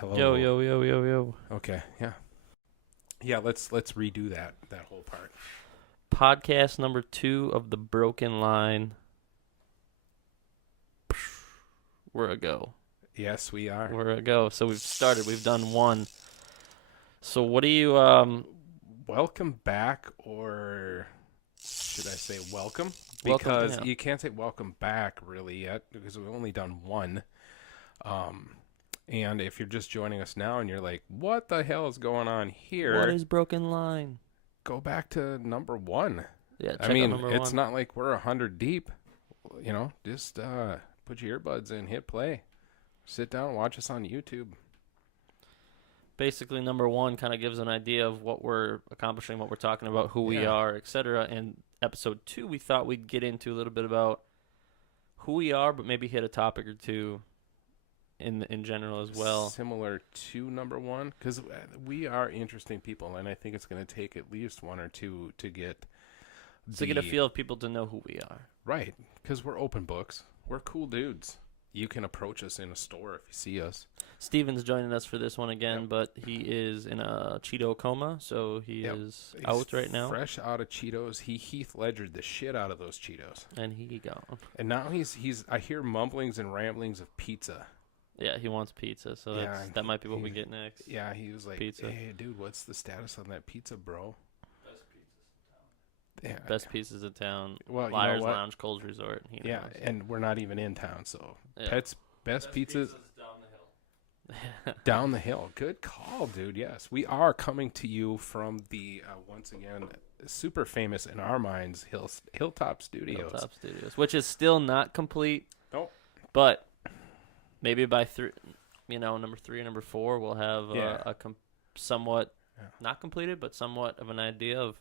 Hello. Yo, yo, yo, yo, yo. Okay, yeah. Yeah, let's redo that whole part. Podcast number 2 of the Broken Line. We're a go. Yes, we are. We're a go. So we've started. We've done one. So what do you Welcome back, or should I say welcome? Welcome, Because yeah. you can't say welcome back really yet because we've only done one. And if you're just joining us now and you're like, what the hell is going on here? What is Broken Line? Go back to number 1. Yeah, check I mean, out number it's 1. not like we're 100 deep. You know, just put your earbuds in, hit play. Sit down and watch us on YouTube. Basically, number 1 kind of gives an idea of what we're accomplishing, what we're talking about, who we Yeah. are, etc. And episode 2, we thought we'd get into a little bit about who we are, but maybe hit a topic or two in general as well. Similar to number 1, because we are interesting people, and I think it's going to take at least 1 or 2 to get To get a feel of people to know who we are. right. Because we're open books. We're cool dudes. You can approach us in a store if you see us. Steven's joining us for this one again, Yep. but he is in a Cheeto coma, so he Yep. is He's out right now. fresh out of Cheetos. He Heath Ledgered the shit out of those Cheetos, And he gone. and now he's. I hear mumblings and ramblings of pizza. Yeah, he wants pizza, so Yeah, that might be what we he- get next. Yeah, he was like, Pizza. "Hey, dude, what's the status on that pizza, bro?" Yeah, Best pizzas in town. well, you Liars know what? Lounge, Cold's Resort. He Yeah, knows. and we're not even in town, so Yeah. best pizzas down the hill. Good call, dude. Yes, we are coming to you from the once again super famous in our minds Hilltop Studios. Hilltop Studios, which is still not complete. Nope. But maybe by number 3 or number 4, we'll have Yeah. somewhat Yeah. not completed, but somewhat of an idea of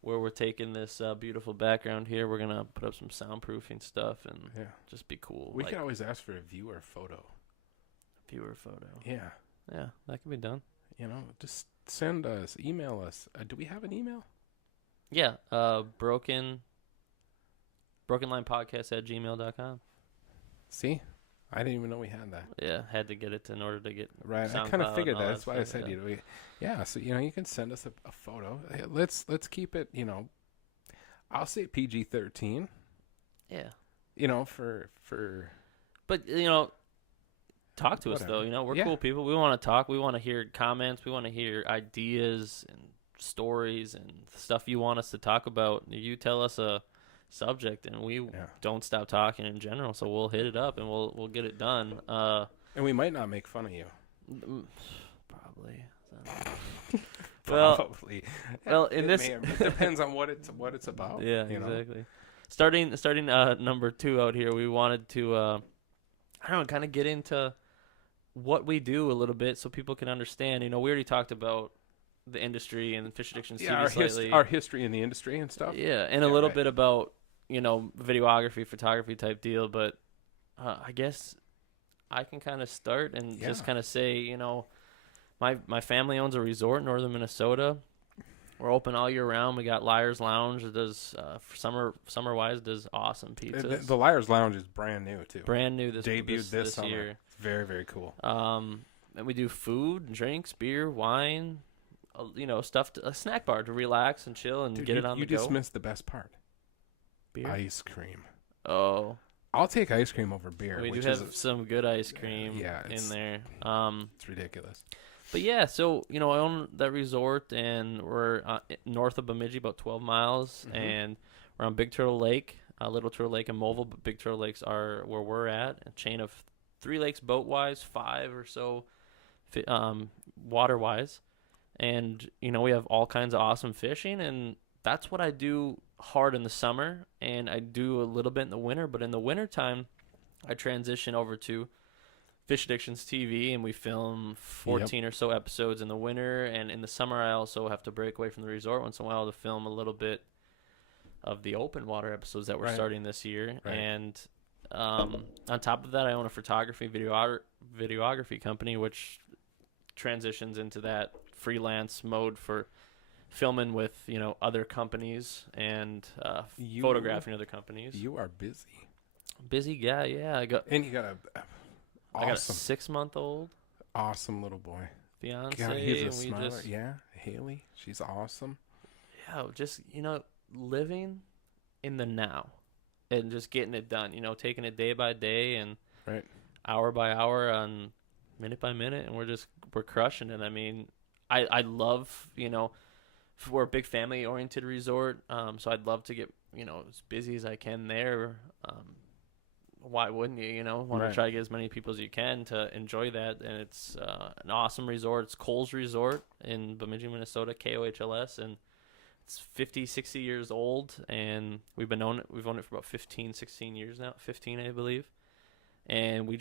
where we're taking this beautiful background here. We're gonna put up some soundproofing stuff and Yeah, just be cool. we like can always ask for a viewer photo. viewer photo. Yeah, Yeah, that can be done. you know, just send us, email us. Do we have an email? Yeah, brokenlinepodcast@gmail.com. See, I didn't even know we had that. Yeah, had to get it in order to get Right, I kind SoundCloud of figured and all that. That's why I stuff, said, yeah. yeah. So you can send us a photo. Hey, let's keep it. I'll say PG-13. Yeah. For But talk to us though. Whatever. We're Yeah. cool people. We want to talk. We want to hear comments. We want to hear ideas and stories and stuff you want us to talk about. You tell us a subject, and we Yeah. don't stop talking in general. So we'll hit it up and we'll get it done. and we might not make fun of you. Probably. Well, Probably. well, in It this- it depends on what it's about. Yeah, you know? exactly. Starting number 2 out here, we wanted to kind of get into what we do a little bit so people can understand. We already talked about the industry and Fish Addictions Yeah, TV slightly. our history in the industry and stuff. Yeah, and a Yeah, little right. bit about videography, photography type deal. But I guess I can kind of start and just Yeah. kind of say, my family owns a resort in northern Minnesota. We're open all year round. We got Liars Lounge that does summer wise does awesome pizzas. The Liars Lounge is brand new too. Brand new Debuted this summer. year. It's very, very cool. And we do food, drinks, beer, wine, stuff, a snack bar to relax and chill and Dude, get it on you the go. just missed the best part. Beer. Ice cream. Oh, I'll take ice cream over beer. we do which have is some good ice cream yeah, in it's- there. it's ridiculous. But yeah, so I own that resort, and we're north of Bemidji, about 12 miles, Mhm. and we're on Big Turtle Lake, Little Turtle Lake, and Movil. But Big Turtle Lakes are where we're at. A chain of 3 lakes boat wise, 5 or so water wise, and we have all kinds of awesome fishing, and that's what I do hard in the summer, and I do a little bit in the winter. But in the wintertime, I transition over to Fish Addictions TV, and we film 14 or so episodes in the winter. And in the summer, I also have to break away from the resort once in a while to film a little bit of the open water episodes that we're Right. starting this year. Right. And on top of that, I own a photography videography company, which transitions into that freelance mode for filming with other companies and photographing other companies. You are busy. Busy guy, yeah. I got And you got a I got a awesome. 6-month-old. awesome little boy. fiance, God, he's a and we smiler. just Yeah, Haley, she's awesome. just living in the now and just getting it done. Taking it day by day and Right. hour by hour and minute by minute, and we're crushing it. I mean, I love we're a big family oriented resort, so I'd love to get as busy as I can there. Why wouldn't you? Want to Right. try to get as many people as you can to enjoy that, and it's an awesome resort. It's Coles Resort in Bemidji, Minnesota, KOHLS, and it's 50, 60 years old, and we've owned it for about 15, 16 years now, 15 I believe, and we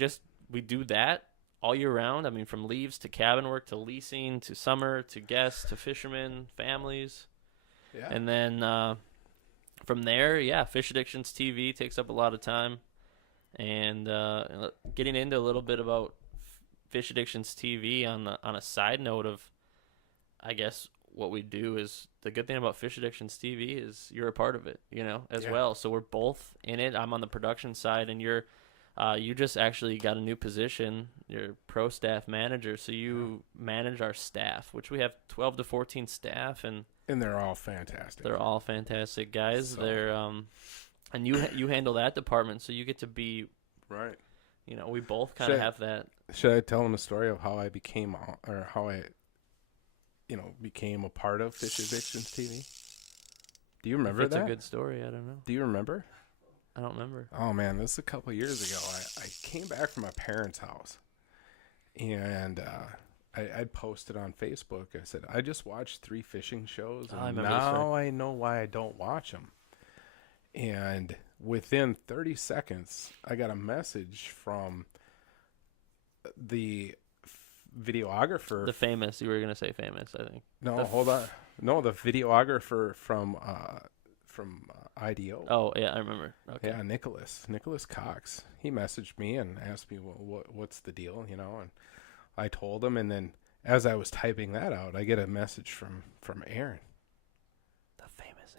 do that all year round. I mean, from leaves to cabin work to leasing to summer to guests to fishermen, families. Yeah. And then from there, Fish Addictions TV takes up a lot of time. And getting into a little bit about Fish Addictions TV on a side note of, I guess, what we do is the good thing about Fish Addictions TV is you're a part of it, as Yeah. well. So we're both in it. I'm on the production side, and you just actually got a new position. You're pro staff manager, so you manage our staff, which we have 12 to 14 staff, and they're all fantastic. they're all fantastic guys. So- They're and you handle that department, so you get to be, Right. we both kind of Should I- have that. Should I tell them a story of how I became became a part of Fish Addictions TV? Do you remember If it's that? a good story. I don't know. Do you remember? I don't remember. Oh man, this is a couple of years ago. I came back from my parents' house, and I'd posted on Facebook. I said I just watched 3 fishing shows, Oh, I and remember this story. now I know why I don't watch them. And within 30 seconds, I got a message from the videographer. You were gonna say famous, I think. No, hold on. No, the videographer from IDO. Oh yeah, I remember. Okay. Yeah, Nicholas Cox. He messaged me and asked me what's the deal, and I told him. And then as I was typing that out, I get a message from Aaron. The famous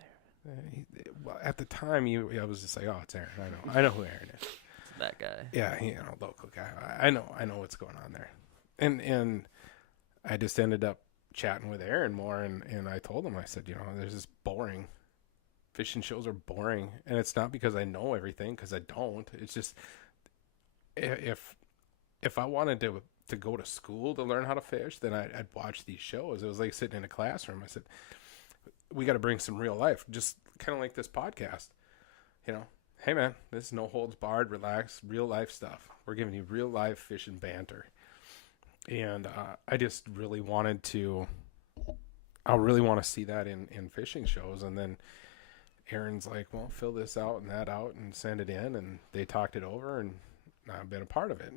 Aaron. Well, at the time, I was just like, oh, it's Aaron. I know who Aaron is. It's that guy. Yeah, local guy. I know what's going on there. And I just ended up chatting with Aaron more, and I told him, I said, there's this boring. Fishing shows are boring, and it's not because I know everything, because I don't. It's just if I wanted to go to school to learn how to fish, then I'd watch these shows. It was like sitting in a classroom. I said, we got to bring some real life, just kind of like this podcast. Hey man, this is no holds barred, relax, real life stuff. We're giving you real life fishing banter, and I just really wanted to. I really want to see that in fishing shows, and then Aaron's like, well, fill this out and that out and send it in, and they talked it over, and I've been a part of it.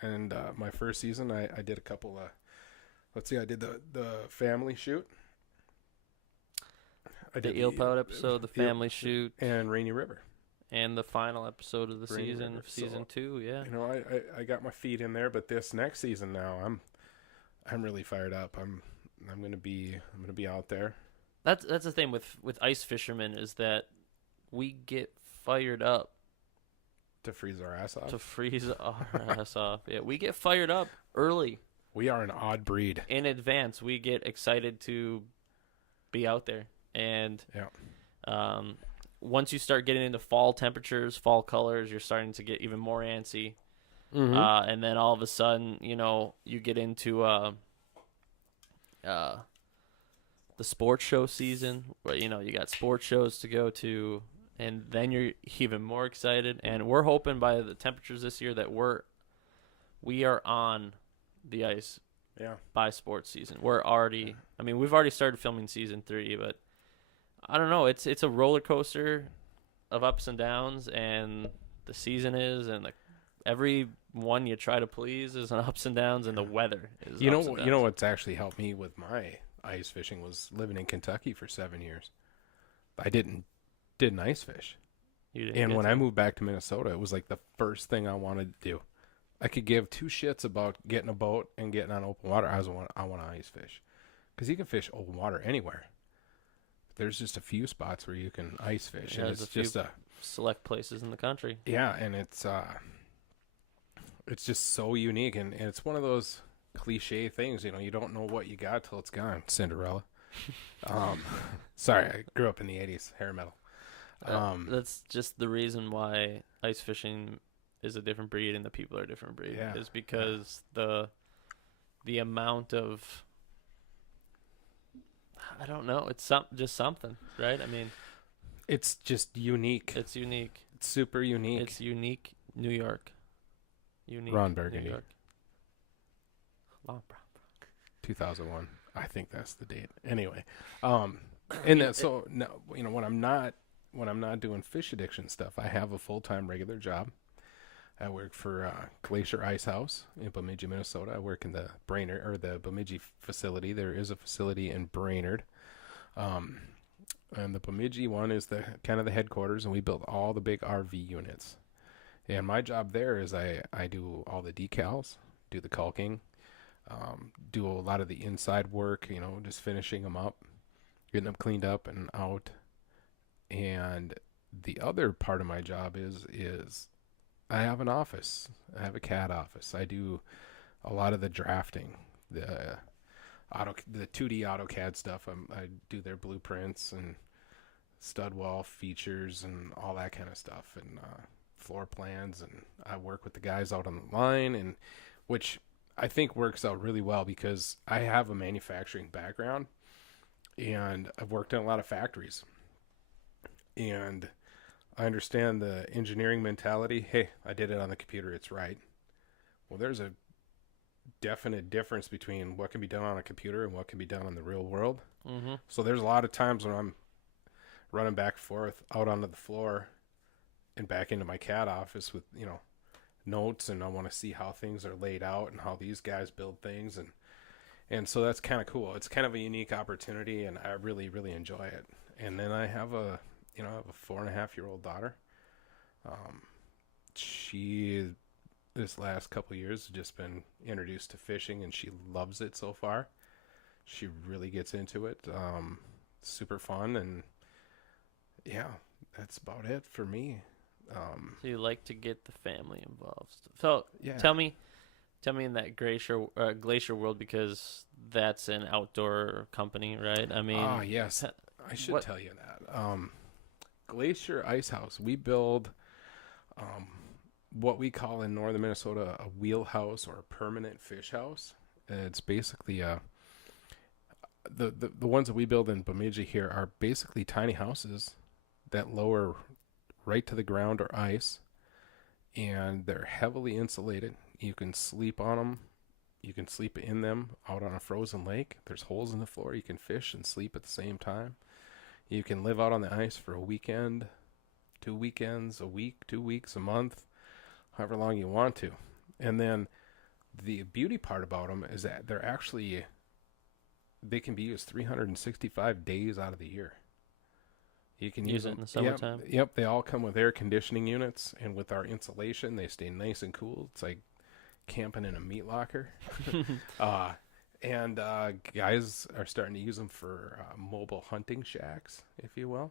And my first season, I did a couple of, I did the family shoot. I The did Eel Pout episode, the family shoot, and Rainy River. and the final episode of the Rainy season, River. season So, 2. Yeah. I got my feet in there, but this next season now, I'm really fired up. I'm gonna be out there. That's the thing with ice fishermen is that we get fired up To freeze our ass off. to freeze our ass off. Yeah, we get fired up early We are an odd breed. in advance. We get excited to be out there, and Yeah. once you start getting into fall temperatures, fall colors, you're starting to get even more antsy. Mm-hmm. And then all of a sudden, you get into the sports show season where you got sports shows to go to, and then you're even more excited. And we're hoping by the temperatures this year that we are on the ice Yeah. by sports season. We've already started filming season 3, but I don't know. It's a roller coaster of ups and downs, and the season is, and every one you try to please is an ups and downs, and the weather is. You ups and know downs. what's actually helped me with my ice fishing was living in Kentucky for 7 years. I didn't ice fish. You didn't And get when to- I moved back to Minnesota, it was like the first thing I wanted to do. I could give 2 shits about getting a boat and getting on open water. I want to ice fish, because you can fish open water anywhere. There's just a few spots where you can ice fish, Yeah, and there's it's a few just select places in the country. and it's just so unique, and it's one of those cliche things. You know, you don't know what you got till it's gone. Cinderella. Um, sorry, I grew up in the '80s, hair metal. That's just the reason why ice fishing is a different breed and the people are a different breed. Yeah. Is because the amount of, I don't know, it's just something, right? I mean, It's just unique. it's unique. It's super unique. It's unique. New York. Unique. Ron New Burgundy, York. Long 2001. I think that's the date. Anyway, and that, so no, you know, when I'm not doing fish addiction stuff, I have a full-time regular job. I work for Glacier Ice House in Bemidji, Minnesota. I work in the Brainerd, or the Bemidji facility. There is a facility in Brainerd. And the Bemidji one is the kind of the headquarters, and we build all the big RV units. And my job there is I do all the decals, do the caulking, do a lot of the inside work, you know, just finishing them up, getting them cleaned up and out. And the other part of my job is I have an office. I have a CAD office. I do a lot of the drafting, the 2D AutoCAD stuff. I do their blueprints and stud wall features and all that kind of stuff, and floor plans. And I work with the guys out on the line, and which I think works out really well because I have a manufacturing background and I've worked in a lot of factories, and I understand the engineering mentality. Hey, I did it on the computer, it's right. Well, there's a definite difference between what can be done on a computer and what can be done in the real world. Mm-hmm. So there's a lot of times when I'm running back and forth out onto the floor and back into my CAD office with, you know, notes, and I want to see how things are laid out and how these guys build things, and so that's kind of cool. It's kind of a unique opportunity, and I really, really enjoy it. And then I have a 4.5-year-old daughter. She, this last couple of years, has just been introduced to fishing, and she loves it so far. She really gets into it. Super fun, and yeah, that's about it for me. So you like to get the family involved. So Yeah. tell me in that Glacier world, because that's an outdoor company, right? I mean, Yes, te- I should what- tell you that. Glacier Ice House, we build what we call in northern Minnesota a wheelhouse or a permanent fish house. It's basically the ones that we build in Bemidji here are basically tiny houses that lower right to the ground or ice, and they're heavily insulated. You can sleep on them. You can sleep in them out on a frozen lake. There's holes in the floor. You can fish and sleep at the same time. You can live out on the ice for a weekend, 2 weekends, a week, 2 weeks, a month, however long you want to. And then the beauty part about them is that they can be used 365 days out of the year. You can use it them in the summertime. Yep, they all come with air conditioning units, and with our insulation, they stay nice and cool. It's like camping in a meat locker. And guys are starting to use them for mobile hunting shacks, if you will.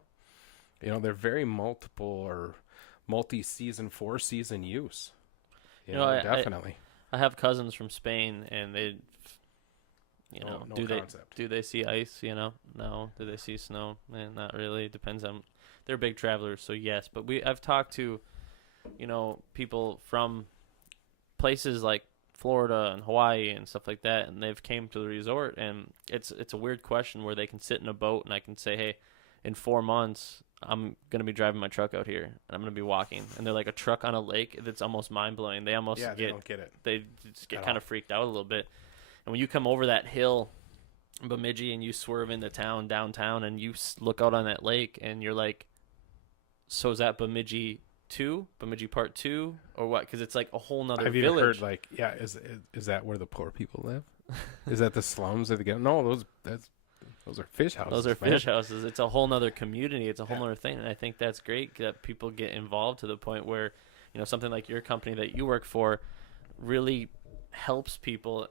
You know, they're very multiple or multi-season, 4-season use. You know, definitely. I have cousins from Spain, and they, No do concept. they see ice? You know, no. Do they see snow? Not really. Depends on. They're big travelers, so yes. But I've talked to, people from places like Florida and Hawaii and stuff like that, and they've came to the resort, and it's a weird question where they can sit in a boat, and I can say, hey, in 4 months I'm gonna be driving my truck out here, and I'm gonna be walking, and they're like, a truck on a lake. That's almost mind blowing. They almost they don't get it. They just get At kind of freaked out a little bit. And when you come over that hill in Bemidji and you swerve into downtown, and you look out on that lake, and you're like, so is that Bemidji 2, Bemidji Part 2, or what? Because it's like a whole nother I've village. even heard like, yeah, is that where the poor people live? Is that the slums of the ghetto? No, those are fish houses. Those are man. fish houses. It's a whole nother community. It's a whole nother thing. And I think that's great that people get involved to the point where, something like your company that you work for really helps people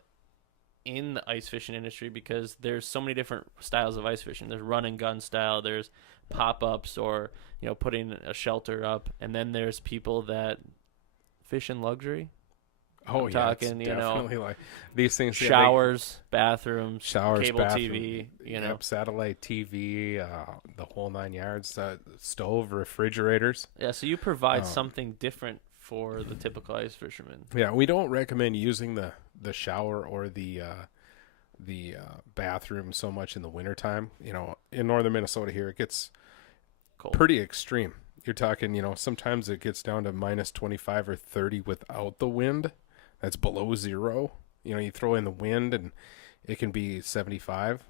in the ice fishing industry, because there's so many different styles of ice fishing. There's run and gun style. There's pop-ups, or, putting a shelter up. And then there's people that fish in luxury. Oh I'm yeah, it's talking, you know, definitely like these things. yeah, showers, bathrooms, showers, cable bathroom, TV, you know. yep, satellite TV, the whole 9 yards. Stove, refrigerators. Yeah, so you provide Um, something different for the typical ice fisherman. Yeah, we don't recommend using the shower or the bathroom so much in the wintertime. You know, in northern Minnesota here, it gets Cold. pretty extreme. You're talking, sometimes it gets down to minus 25 or 30 without the wind. That's below zero. You throw in the wind and it can be 75,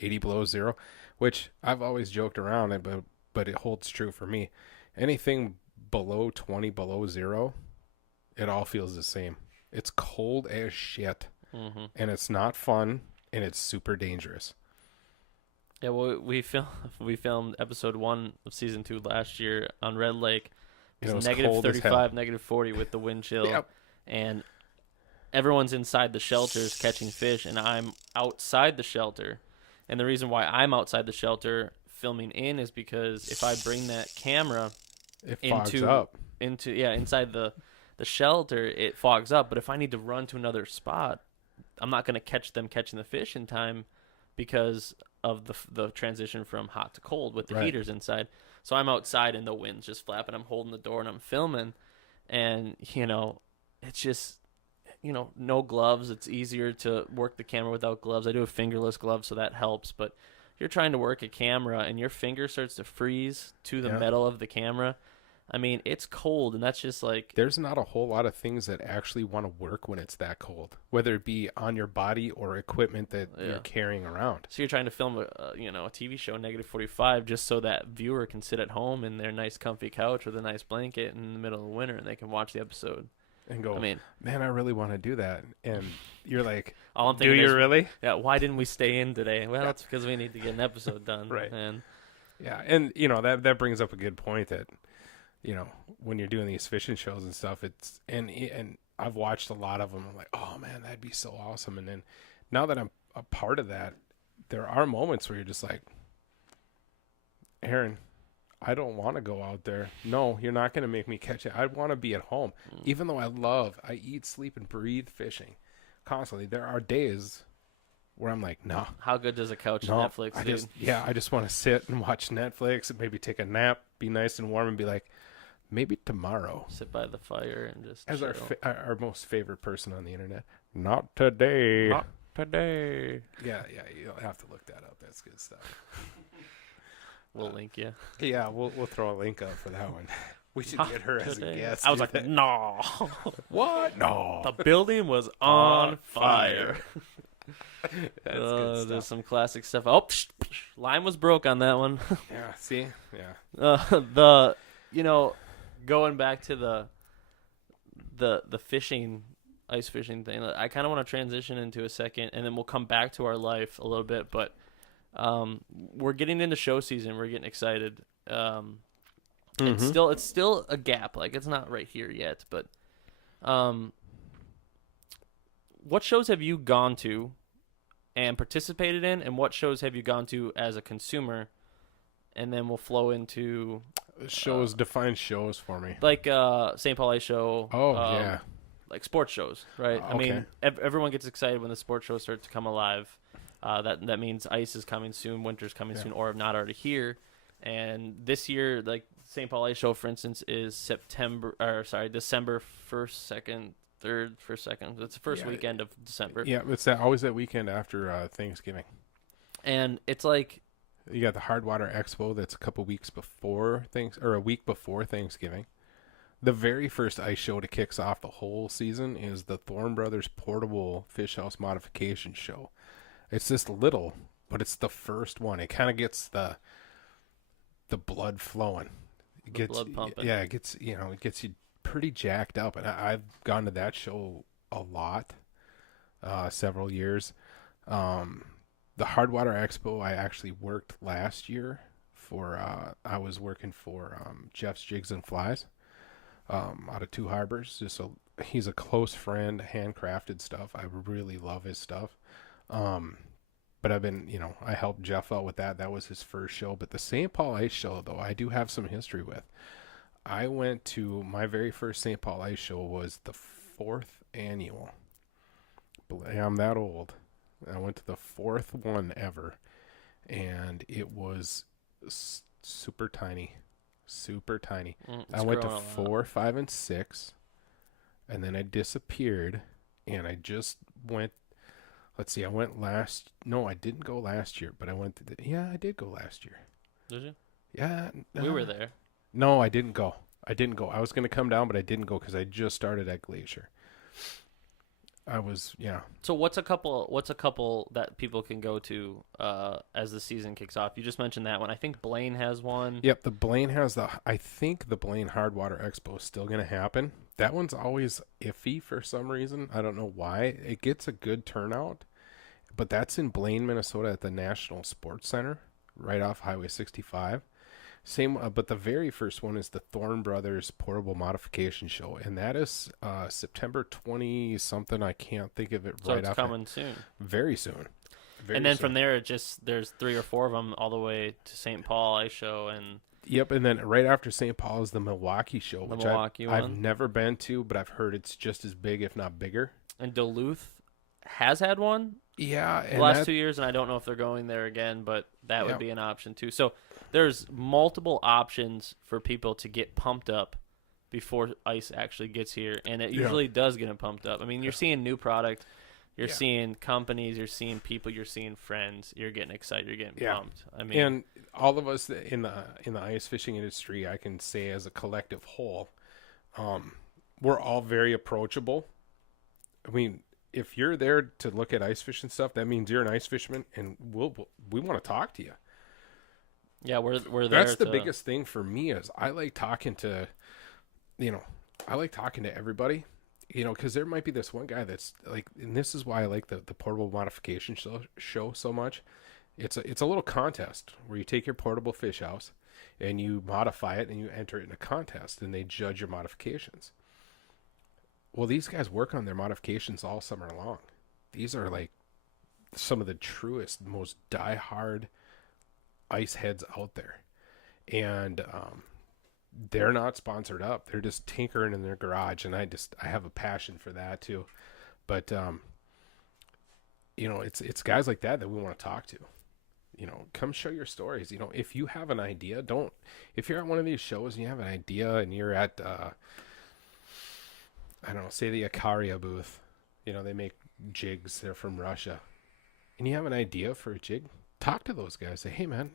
80 below zero, which I've always joked around, but it holds true for me. Anything below 20, below zero, it all feels the same. It's cold as shit, Mm-hmm. and it's not fun, and it's super dangerous. Yeah, well, we filmed episode 1 of season 2 last year on Red Lake. It It was was negative cold as hell. 35, negative 40 with the wind chill, Yep. and everyone's inside the shelters catching fish, and I'm outside the shelter. And the reason why I'm outside the shelter filming in is because if I bring that camera It fogs into up. inside the shelter, it fogs up. But if I need to run to another spot, I'm not going to catch them catching the fish in time because of the transition from hot to cold with the Right. heaters inside. So I'm outside and the wind's just flapping. I'm holding the door and I'm filming, and it's just no gloves. It's easier to work the camera without gloves. I do a fingerless glove, so that helps. But you're trying to work a camera and your finger starts to freeze to the Yeah. metal of the camera. I mean, it's cold, and that's just like There's not a whole lot of things that actually want to work when it's that cold, whether it be on your body or equipment that Yeah. you're carrying around. so you're trying to film a TV show negative 45 just so that viewer can sit at home in their nice comfy couch with a nice blanket in the middle of winter and they can watch the episode. And go, I mean, man, I really want to do that. And you're like, all I'm do thinking you is, really? yeah, why didn't we stay in today? Well, it's because we need to get an episode done. Right. And Yeah, and that brings up a good point that when you're doing these fishing shows and stuff, it's and I've watched a lot of them. I'm like, oh man, that'd be so awesome. And then now that I'm a part of that, there are moments where you're just like, Aaron, I don't want to go out there. No, you're not going to make me catch it. I want to be at home, even though I eat, sleep, and breathe fishing constantly. There are days where I'm like, no. how good does a couch No, Netflix do? I just want to sit and watch Netflix and maybe take a nap, be nice and warm, and be like, maybe tomorrow. Sit by the fire and just As chill. our most favorite person on the internet, not today. Not today. Yeah, you'll have to look that up. That's good stuff. We'll link you. Yeah, we'll throw a link up for that one. We should get her as a Today. guest. I was do like, that. no. What? No. The building was on fire. That's good stuff. There's some classic stuff. Oh, line was broke on that one. Yeah, see? Yeah. Going back to the fishing, ice fishing thing, I kind of want to transition into a second, and then we'll come back to our life a little bit. But we're getting into show season. We're getting excited. It's still a gap. Like, it's not right here yet. But what shows have you gone to and participated in, and what shows have you gone to as a consumer? And then we'll flow into Shows, define shows for me. like St. Paul Ice Show. Oh, yeah. Like sports shows, right? I Okay. mean, everyone gets excited when the sports shows start to come alive. That means ice is coming soon, winter's coming Yeah. soon, or if not already here. And this year, like St. Paul Ice Show, for instance, is December 1st, 2nd, 3rd, 1st, 2nd. It's the first Yeah. weekend of December. Yeah, it's always that weekend after Thanksgiving. And it's like, You got the Hardwater Expo that's a couple weeks before a week before Thanksgiving. The very first ice show that kicks off the whole season is the Thorne Brothers Portable Fish House Modification Show. It's this little, but it's the first one. It kind of gets the blood flowing. It gets blood pumping. Yeah, it gets you pretty jacked up. And I've gone to that show a lot, several years. The Hardwater Expo, I actually worked last year for. I was working for Jeff's Jigs and Flies, out of Two Harbors. He's a close friend, handcrafted stuff. I really love his stuff. But I've been, I helped Jeff out with that. That was his first show. But the St. Paul Ice Show, though, I do have some history with. I went to my very first St. Paul Ice Show was the 4th annual. I'm that old. I went to the 4th one ever, and it was super tiny. Super tiny. I went to 4, 5, and 6, and then I disappeared, and I just went. Let's see. I went last. No, I didn't go last year, but I went. Yeah, I did go last year. Did you? Yeah, We were there. No, I didn't go. I was gonna come down, but I didn't go because I just started at Glacier. Yeah. So what's a couple that people can go to as the season kicks off? You just mentioned that one. I think Blaine has one. Yep, I think the Blaine Hardwater Expo is still going to happen. That one's always iffy for some reason. I don't know why. It gets a good turnout, but that's in Blaine, Minnesota at the National Sports Center, right off Highway 65. Same, but the very first one is the Thorne Brothers Portable Modification Show, and that is September 20 something. I can't think of it so right it's off. coming soon. Very soon. And then from there, there's 3 or 4 of them all the way to St. Paul Ice Show and. Yep, and then right after St. Paul is the Milwaukee Show, which I've never been to, but I've heard it's just as big, if not bigger. And Duluth has had one. Yeah, the last 2 years, and I don't know if they're going there again, but that would be an option too. So there's multiple options for people to get pumped up before ice actually gets here, and it usually does get them pumped up. I mean, you're seeing new product, you're seeing companies, you're seeing people, you're seeing friends, you're getting excited, you're getting pumped. I mean, and all of us in the ice fishing industry, I can say as a collective whole, we're all very approachable. I mean, if you're there to look at ice fishing stuff, that means you're an ice fisherman, and we want to talk to you. Yeah, we're there. That's the biggest thing for me is I like talking to everybody, because there might be this one guy that's like, and this is why I like the portable modification show so much. It's a little contest where you take your portable fish house and you modify it and you enter it in a contest and they judge your modifications. Well, these guys work on their modifications all summer long. These are like some of the truest, most diehard ice heads out there. And they're not sponsored up. They're just tinkering in their garage. And I have a passion for that too. But, it's guys like that we want to talk to. Come show your stories. If you have an idea, if you're at one of these shows and you have an idea and you're at, I don't know, say the Ikaria booth, they make jigs. They're from Russia. And you have an idea for a jig, talk to those guys. Say, hey, man,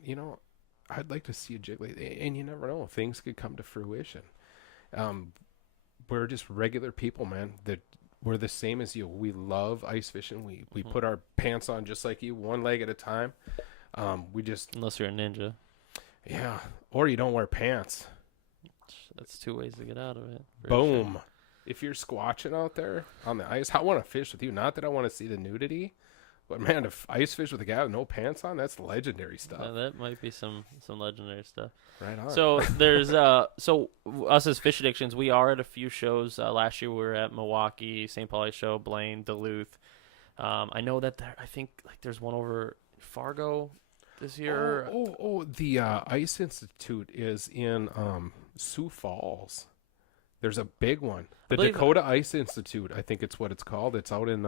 I'd like to see a jig like that. And you never know. Things could come to fruition. We're just regular people, man, that we're the same as you. We love ice fishing. We put our pants on just like you, one leg at a time. Unless you're a ninja. Yeah. Or you don't wear pants. That's 2 ways to get out of it. Boom. Sure. If you're squatching out there on the ice, I want to fish with you. Not that I want to see the nudity, but man, if ice fish with a guy with no pants on, that's legendary stuff. Yeah, that might be some legendary stuff. Right on. So there's so us as Fish Addictions, we are at a few shows. Last year we were at Milwaukee, St. Paul Ice Show, Blaine, Duluth. I know that I think there's one over Fargo this year. The Ice Institute is in Sioux Falls. There's a big one. The Dakota Ice Institute, I think it's what it's called. It's out in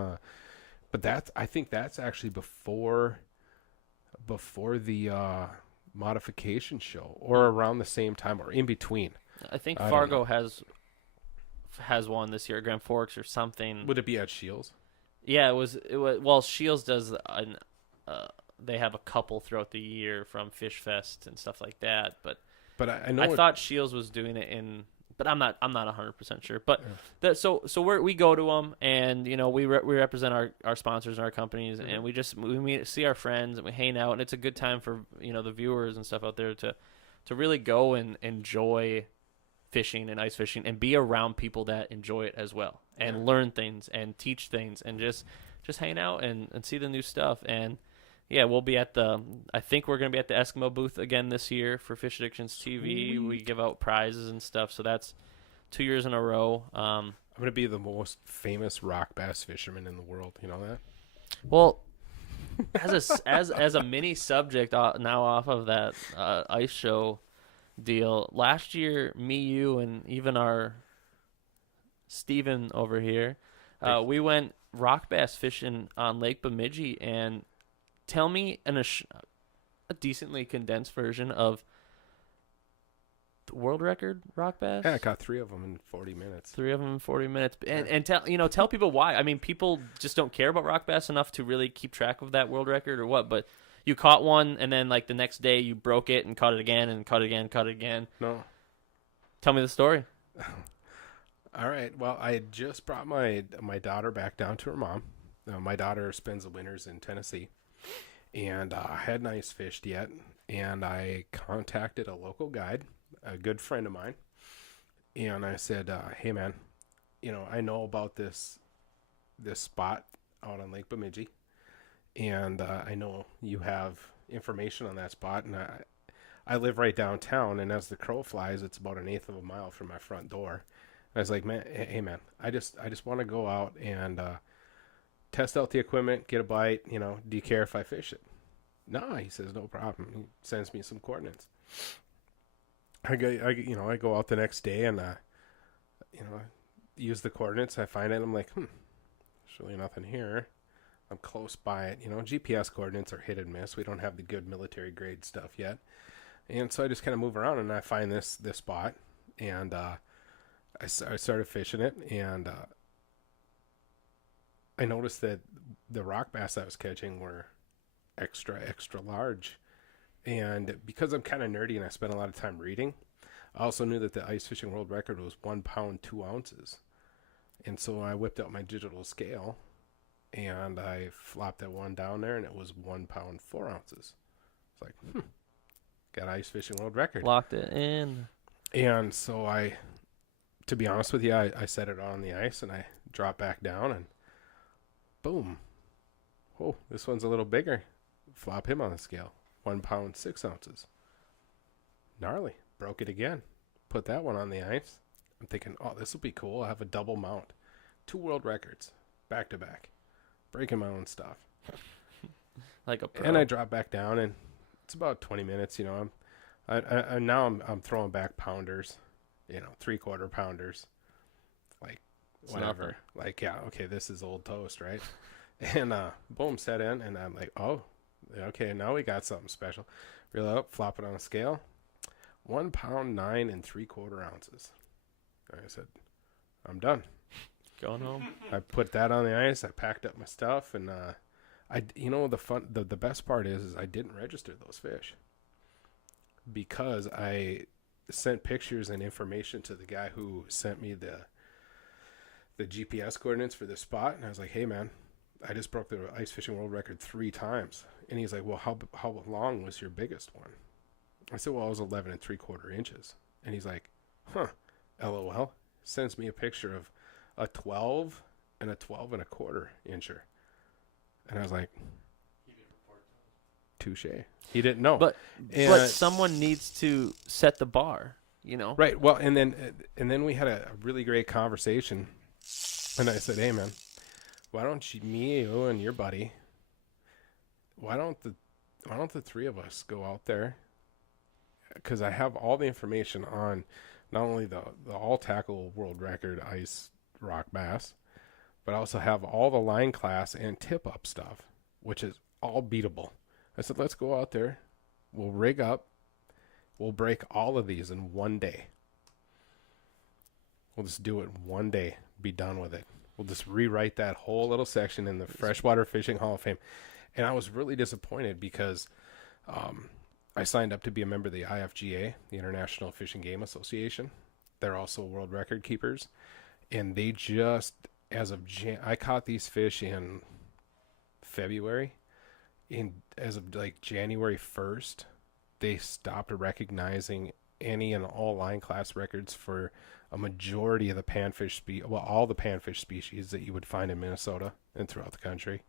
but I think that's actually before the modification show, or around the same time, or in between. I think Fargo has one this year, Grand Forks or something. Would it be at Shields? Yeah, it was. Well, Shields does they have a couple throughout the year from Fish Fest and stuff like that. But I know I thought Shields was doing it in. But I'm not 100% sure. But so we go to them, and we represent our sponsors and our companies, and we see our friends and we hang out, and it's a good time for the viewers and stuff out there to really go and enjoy fishing and ice fishing and be around people that enjoy it as well, and learn things and teach things and just hang out and see the new stuff. And yeah, we'll be I think we're going to be at the Eskimo booth again this year for Fish Addictions TV. Sweet. We give out prizes and stuff. So that's 2 years in a row. I'm going to be the most famous rock bass fisherman in the world. You know that? Well, as a mini subject now off of that ice show deal, last year, me, you, and even our Steven over here, We went rock bass fishing on Lake Bemidji, and tell me a decently condensed version of the world record rock bass. Yeah, I caught 3 of them in 40 minutes. 3 of them in 40 minutes, and tell people why. I mean, people just don't care about rock bass enough to really keep track of that world record or what. But you caught one, and then like the next day you broke it and caught it again and caught it again, caught it again. No. Tell me the story. All right. Well, I had just brought my daughter back down to her mom. My daughter spends the winters in Tennessee, and I hadn't ice fished yet. And I contacted a local guide, a good friend of mine, and I said, "Hey, man, I know about this spot out on Lake Bemidji, and I know you have information on that spot, and I live right downtown, and as the crow flies, it's about 1/8 of a mile from my front door." I was like, "Man, hey man, I just want to go out and test out the equipment, get a bite. Do you care if I fish it?" "No," he says, "no problem." He sends me some coordinates. I go out the next day and use the coordinates. I find it. I'm like, there's really nothing here. I'm close by it. GPS coordinates are hit and miss. We don't have the good military grade stuff yet. And so I just kind of move around and I find this spot, and I started fishing it, and I noticed that the rock bass I was catching were extra large. And because I'm kind of nerdy and I spent a lot of time reading, I also knew that the ice fishing world record was 1 pound 2 ounces. And so I whipped out my digital scale and I flopped that one down there, and it was 1 pound 4 ounces. It's like, got ice fishing world record. Locked it in. And so to be honest with you, I set it on the ice and I dropped back down, and boom. Oh, this one's a little bigger. Flop him on the scale. 1 pound 6 ounces. Gnarly. Broke it again. Put that one on the ice. I'm thinking, oh, this will be cool. I'll have a double mount. 2 world records. Back to back. Breaking my own stuff. Like a pro. And I drop back down, and it's about 20 minutes. I'm throwing back pounders. 3/4 pounders. Like, It's whatever. nothing. Like, yeah, okay, this is old toast, right? And boom, set in, and I'm like, oh, okay, now we got something special. Reel it up, flop it on a scale. 1 pound 9 3/4 ounces. I said, I'm done. Going home. I put that on the ice. I packed up my stuff, and the best part is I didn't register those fish because I sent pictures and information to the guy who sent me the GPS coordinates for this spot, and I was like, hey man, I just broke the ice fishing world record 3 times. And he's like, well, how long was your biggest one? I said, well, it was 11 3/4 inches. And he's like, LOL. Sends me a picture of a 12 and a 12 1/4 incher. And I was like, touche. He didn't know. But someone needs to set the bar, Right. Well, and then we had a really great conversation. And I said, hey man, why don't you and your buddy, why don't the 3 of us go out there? Because I have all the information on not only the all tackle world record ice rock bass, but I also have all the line class and tip up stuff, which is all beatable. I said, let's go out there. We'll rig up. We'll break all of these in 1 day. We'll just do it 1 day. Be done with it. We'll just rewrite that whole little section in the Freshwater Fishing Hall of Fame. And I was really disappointed because I signed up to be a member of the IFGA, the International Fish and Game Association. They're also world record keepers. And they just, I caught these fish in February. As of like January 1st, they stopped recognizing any and all line class records for a majority of the panfish all the panfish species that you would find in Minnesota and throughout the country.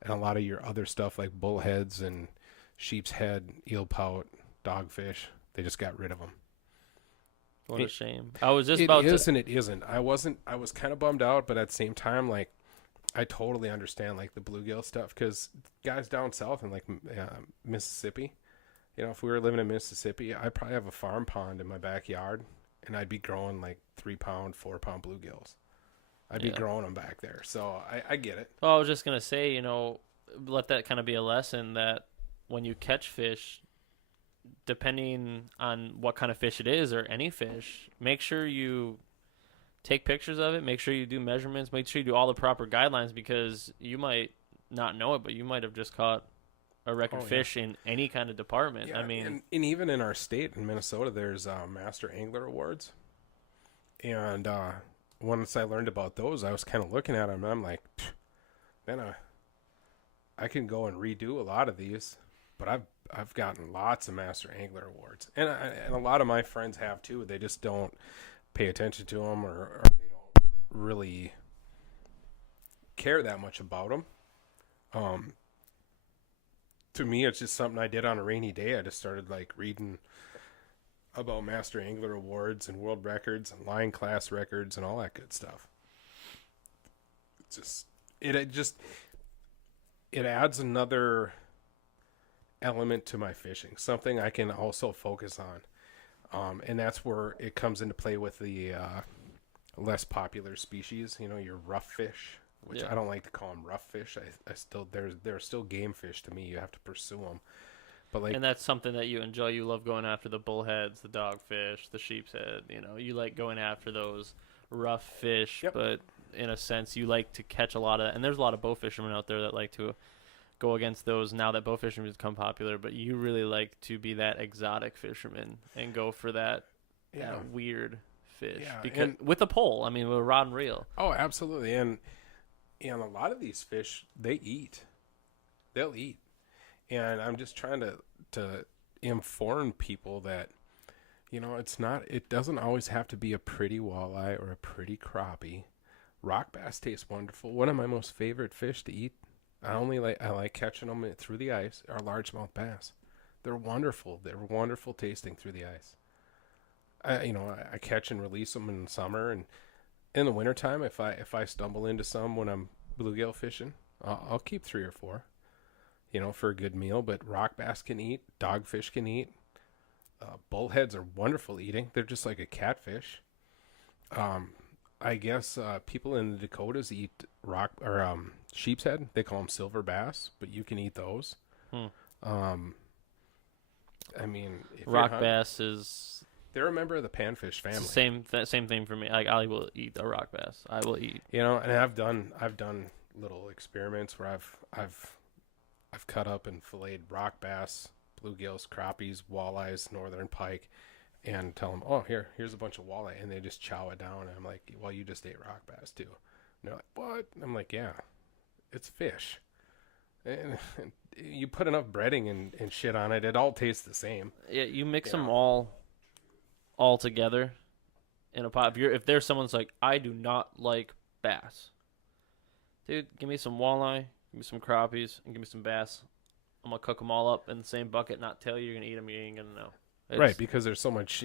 And a lot of your other stuff like bullheads and sheep's head, eel pout, dogfish, they just got rid of them. What a shame. I was just It about is to. and it isn't. I was kind of bummed out, but at the same time, like, I totally understand like the bluegill stuff, because guys down south in like Mississippi, if we were living in Mississippi, I'd probably have a farm pond in my backyard, and I'd be growing like 3 pound, 4 pound bluegills. I'd be Yeah. growing them back there. So I get it. Well, I was just gonna say, let that kind of be a lesson that when you catch fish, depending on what kind of fish it is or any fish, make sure you take pictures of it, make sure you do measurements, make sure you do all the proper guidelines because you might not know it, but you might have just caught a record Oh, yeah. fish in any kind of department. Yeah, I mean, and even in our state in Minnesota, there's Master Angler Awards, and once I learned about those, I was kind of looking at them, and I'm like, man, I can go and redo a lot of these, but I've gotten lots of Master Angler Awards, and a lot of my friends have too. They just don't pay attention to them, or they don't really care that much about them. To me, it's just something I did on a rainy day. I just started like reading about Master Angler Awards and world records and line class records and all that good stuff. It's just it adds another element to my fishing, something I can also focus on, and that's where it comes into play with the less popular species. Your rough fish, which Yeah. I don't like to call them rough fish. I still they're still game fish to me. You have to pursue them, but like and that's something that you enjoy. You love going after the bullheads, the dogfish, the sheep's head. You like going after those rough fish, Yep. but in a sense, you like to catch a lot of. And there's a lot of bow fishermen out there that like to go against those now that bow fishing has become popular. But you really like to be that exotic fisherman and go for that, yeah. that weird fish. Yeah, Because and- with a pole, I mean, with a rod and reel. Oh, absolutely. And a lot of these fish, they eat. They'll eat. And I'm just trying to inform people that, it doesn't always have to be a pretty walleye or a pretty crappie. Rock bass taste wonderful. One of my most favorite fish to eat, I like catching them through the ice, are largemouth bass. They're wonderful. They're wonderful tasting through the ice. I catch and release them in the summer, and in the wintertime, if I stumble into some when I'm bluegill fishing, I'll keep 3 or 4, for a good meal. But rock bass can eat, dogfish can eat. Bullheads are wonderful eating. They're just like a catfish. I guess people in the Dakotas eat rock or sheep's head. They call them silver bass, but you can eat those. I mean, if you're Rock hungry- bass is they're a member of the panfish it's family. the same thing for me. Like I will eat a rock bass. I will eat. And I've done little experiments where I've cut up and filleted rock bass, bluegills, crappies, walleyes, northern pike, and tell them, oh, here's a bunch of walleye, and they just chow it down. And I'm like, well, you just ate rock bass too. And they're like, what? And I'm like, yeah, it's fish. And you put enough breading and shit on it, it all tastes the same. Yeah, you mix Yeah. them all together in a pot. If there's someone's like, I do not like bass, dude, give me some walleye, give me some crappies, and give me some bass. I'm gonna cook them all up in the same bucket. Not tell you you're gonna eat them. You ain't gonna know. Right, because there's so much,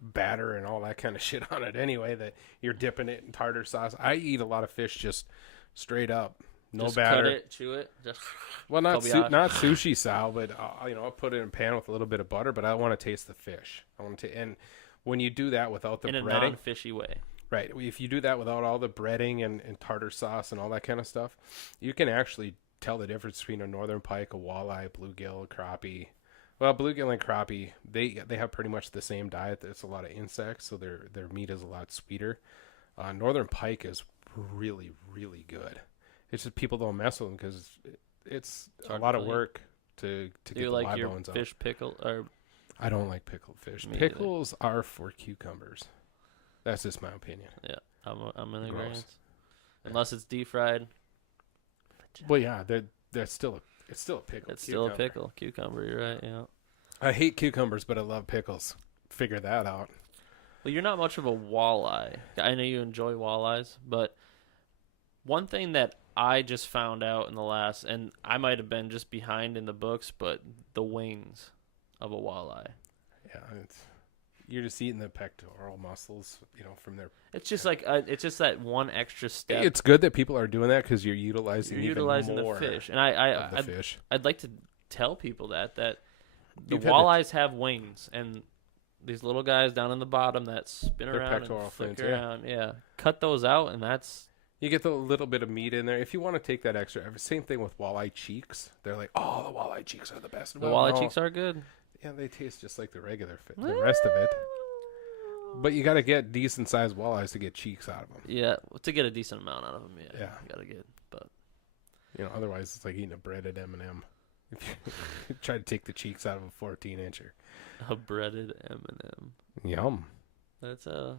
batter and all that kind of shit on it anyway that you're dipping it in tartar sauce. I eat a lot of fish just straight up, no just batter. cut it, chew it. Just Well, not Kobayashi. not sushi style, but I'll put it in a pan with a little bit of butter. But I want to taste the fish. And when you do that without the in a breading, non-fishy way. right? If you do that without all the breading and tartar sauce and all that kind of stuff, you can actually tell the difference between a northern pike, a walleye, bluegill, crappie. Well, bluegill and crappie, they have pretty much the same diet. It's a lot of insects, so their meat is a lot sweeter. Northern pike is really, really good. It's just people don't mess with them because it's a hard lot to of eat. work to Do get you the like live your bones out. fish pickle or I don't like pickled fish. Me either. Pickles are for cucumbers. That's just my opinion. yeah? I'm in Gross. agreement. Unless it's deep fried, Well, yeah, that's still it's still a pickle. it's still a cucumber. pickle. Cucumber, you're right. Yeah. I hate cucumbers, but I love pickles. Figure that out. Well, you're not much of a walleye. I know you enjoy walleyes, but one thing that I just found out in the last, and I might have been just behind in the books, but the wings of a walleye. Yeah, you're just eating the pectoral muscles, from their. It's just like it's just that one extra step. It's good that people are doing that because you're utilizing You're even utilizing the more fish, and of the fish. I'd like to tell people that the You've had walleyes have wings, and these little guys down in the bottom that spin They're around pectoral and flick fins, yeah. around. Yeah, cut those out, and that's You get the little bit of meat in there. If you want to take that extra, same thing with walleye cheeks. They're like, oh, the walleye cheeks are the best. The Well, walleye no. cheeks are good. Yeah, they taste just like the regular the rest of it. But you got to get decent sized walleyes to get cheeks out of them. Yeah, to get a decent amount out of them. Yeah, Yeah. you gotta get. But Otherwise it's like eating a breaded M&M. If you try to take the cheeks out of a 14-incher. a breaded M&M. Yum. That's a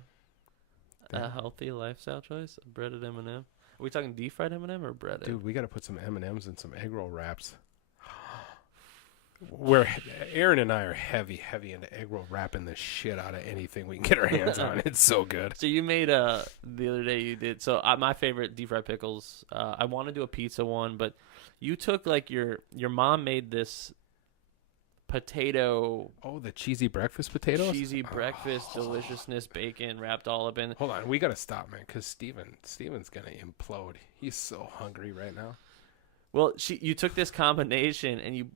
Yeah. healthy lifestyle choice. A breaded M&M. Are we talking deep fried M&M or breaded? Dude, we got to put some M&Ms in some egg roll wraps. Where Aaron and I are heavy into egg roll wrapping the shit out of anything we can get our hands on. It's so good. So you made the other day you did. So my favorite deep fried pickles. I want to do a pizza one, but you took like your mom made this potato Oh, the cheesy breakfast potatoes? cheesy breakfast deliciousness bacon wrapped all up in. Hold on, we got to stop, man, because Steven's going to implode. He's so hungry right now. Well, you took this combination and you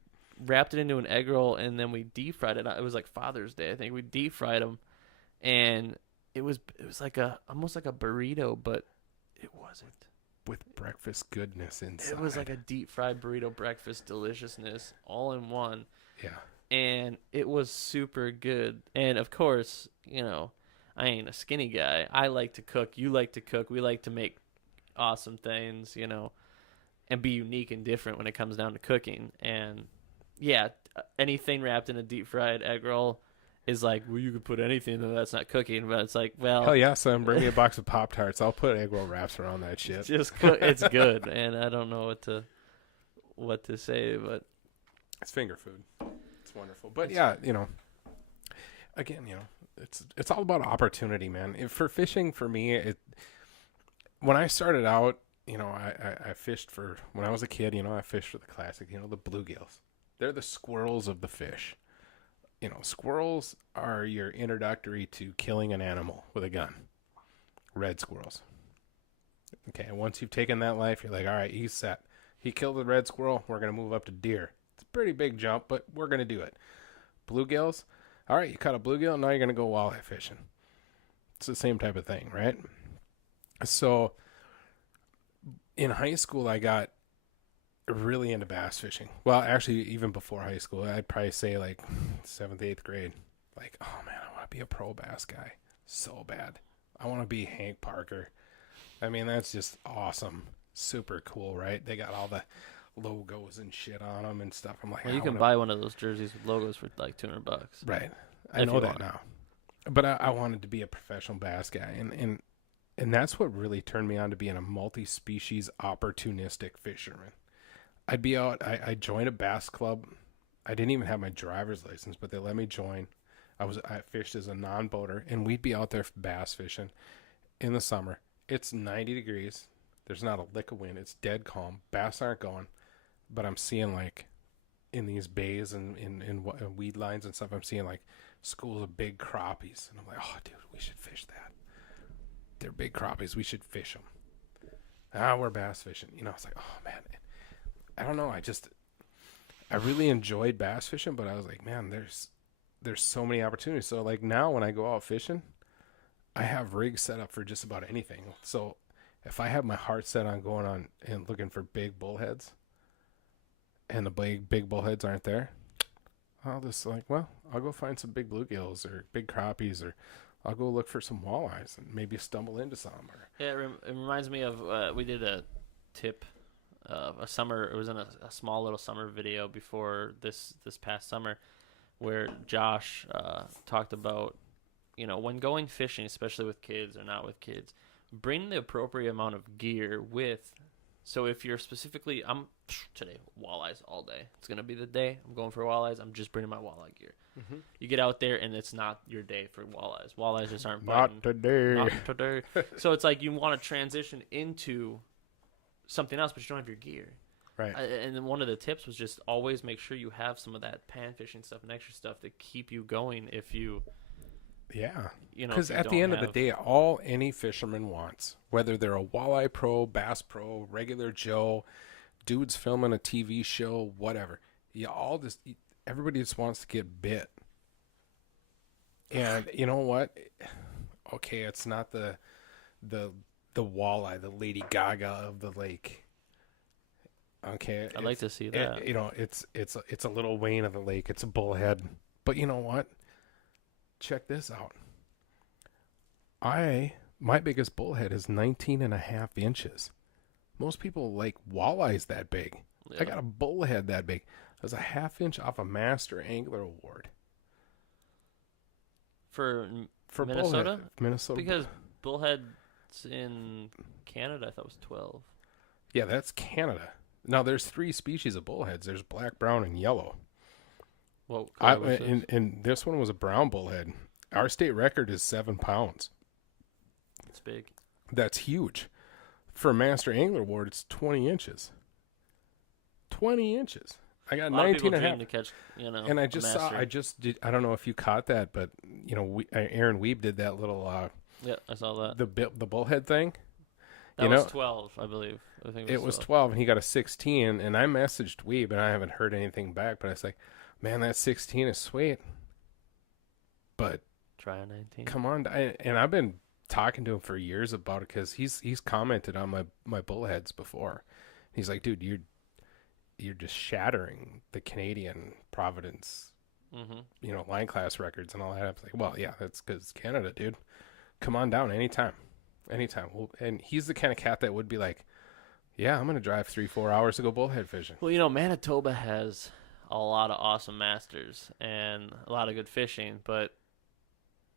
wrapped it into an egg roll, and then we deep fried it. It was like Father's Day, I think. We deep fried them, and it was like almost like a burrito, but it wasn't. With breakfast goodness inside. It was like a deep fried burrito breakfast deliciousness all in one, Yeah. and it was super good. And of course, I ain't a skinny guy. I like to cook. You like to cook. We like to make awesome things, and be unique and different when it comes down to cooking. And yeah, anything wrapped in a deep fried egg roll is like, well, you could put anything in that's not cooking, but it's like, well, Hell yeah, son. Bring me a box of Pop-Tarts. I'll put egg roll wraps around that shit. just cook. It's good, and I don't know what to say, but It's finger food. It's wonderful. But yeah, again, it's all about opportunity, man. For fishing, for me, when I started out, I fished when I was a kid, I fished for the classic, the bluegills. They're the squirrels of the fish. Squirrels are your introductory to killing an animal with a gun. Red squirrels. Okay, once you've taken that life, you're like, all right, he's set. He killed the red squirrel. We're going to move up to deer. It's a pretty big jump, but we're going to do it. Bluegills. All right, you caught a bluegill. Now you're going to go walleye fishing. It's the same type of thing, right? So in high school, I got really into bass fishing. Well, actually, even before high school, I'd probably say like 7th, 8th grade. Like, oh man, I want to be a pro bass guy so bad. I want to be Hank Parker. I mean, that's just awesome. Super cool, right? They got all the logos and shit on them and stuff. I'm like, well, you can buy one of those jerseys with logos for like $200. Right. I know that now. But I wanted to be a professional bass guy. And that's what really turned me on to being a multi-species opportunistic fisherman. I'd be out. I joined a bass club. I didn't even have my driver's license, but they let me join. I fished as a non-boater, and we'd be out there bass fishing in the summer. It's 90 degrees. There's not a lick of wind. It's dead calm. Bass aren't going, but I'm seeing like in these bays and in weed lines and stuff, I'm seeing like schools of big crappies, and I'm like, oh, dude, we should fish that. They're big crappies. We should fish them. We're bass fishing. It's like, oh man. I don't know. I really enjoyed bass fishing, but I was like, man, there's so many opportunities. So like now when I go out fishing, I have rigs set up for just about anything. So if I have my heart set on going on and looking for big bullheads and the big bullheads aren't there, I'll just I'll go find some big bluegills or big crappies, or I'll go look for some walleyes and maybe stumble into some. Yeah, it reminds me of we did a tip a summer. It was in a small little summer video before this past summer, where Josh talked about, when going fishing, especially with kids or not with kids, bring the appropriate amount of gear with. So if you're specifically, I'm today walleyes all day. It's gonna be the day I'm going for walleyes. I'm just bringing my walleye gear. Mm-hmm. You get out there and it's not your day for walleyes. Walleyes just aren't biting. Not today. Not today. So it's like you want to transition into something else, but you don't have your gear. Right. And then one of the tips was just always make sure you have some of that pan fishing stuff and extra stuff to keep you going if you. Yeah. You know, because at the end of the day, all any fisherman wants, whether they're a walleye pro, bass pro, regular Joe, dudes filming a TV show, whatever, everybody just wants to get bit. And you know what? Okay, it's not the the walleye, the Lady Gaga of the lake. Okay, I'd like to see that. you know, it's a little Wayne of the lake. It's a bullhead, but you know what? Check this out. My biggest bullhead is 19 and a half inches. Most people like walleyes that big. Yeah. I got a bullhead that big. I was a half inch off a Master Angler Award for for Minnesota? bullhead. Minnesota. Because bullheads in Canada, I thought was 12. Yeah, that's Canada. Now there's 3 species of bullheads. There's black, brown, and yellow. What color was this? And this one was a brown bullhead. Our state record is 7 pounds. It's big. That's huge. For a Master Angler Award, it's 20 inches. 20 inches. I got A lot of 19 people and a half. dream to catch, And I a just saw, master. I don't know if you caught that, but, you know, Aaron Weeb did that little, Yeah, I saw that. the bullhead thing. That you was know, 12, I believe. I think it was 12, and he got a 16, and I messaged Weeb, and I haven't heard anything back, but I was like, man, that 16 is sweet. But Try a 19. come on, and I've been talking to him for years about it because he's commented on my bullheads before. He's like, dude, you're just shattering the Canadian Providence, Mm-hmm. line class records and all that. I was like, well, yeah, that's because it's Canada, dude. Come on down anytime. Well, and he's the kind of cat that would be like, yeah, I'm going to drive 3-4 hours to go bullhead fishing. Well, Manitoba has a lot of awesome masters and a lot of good fishing, but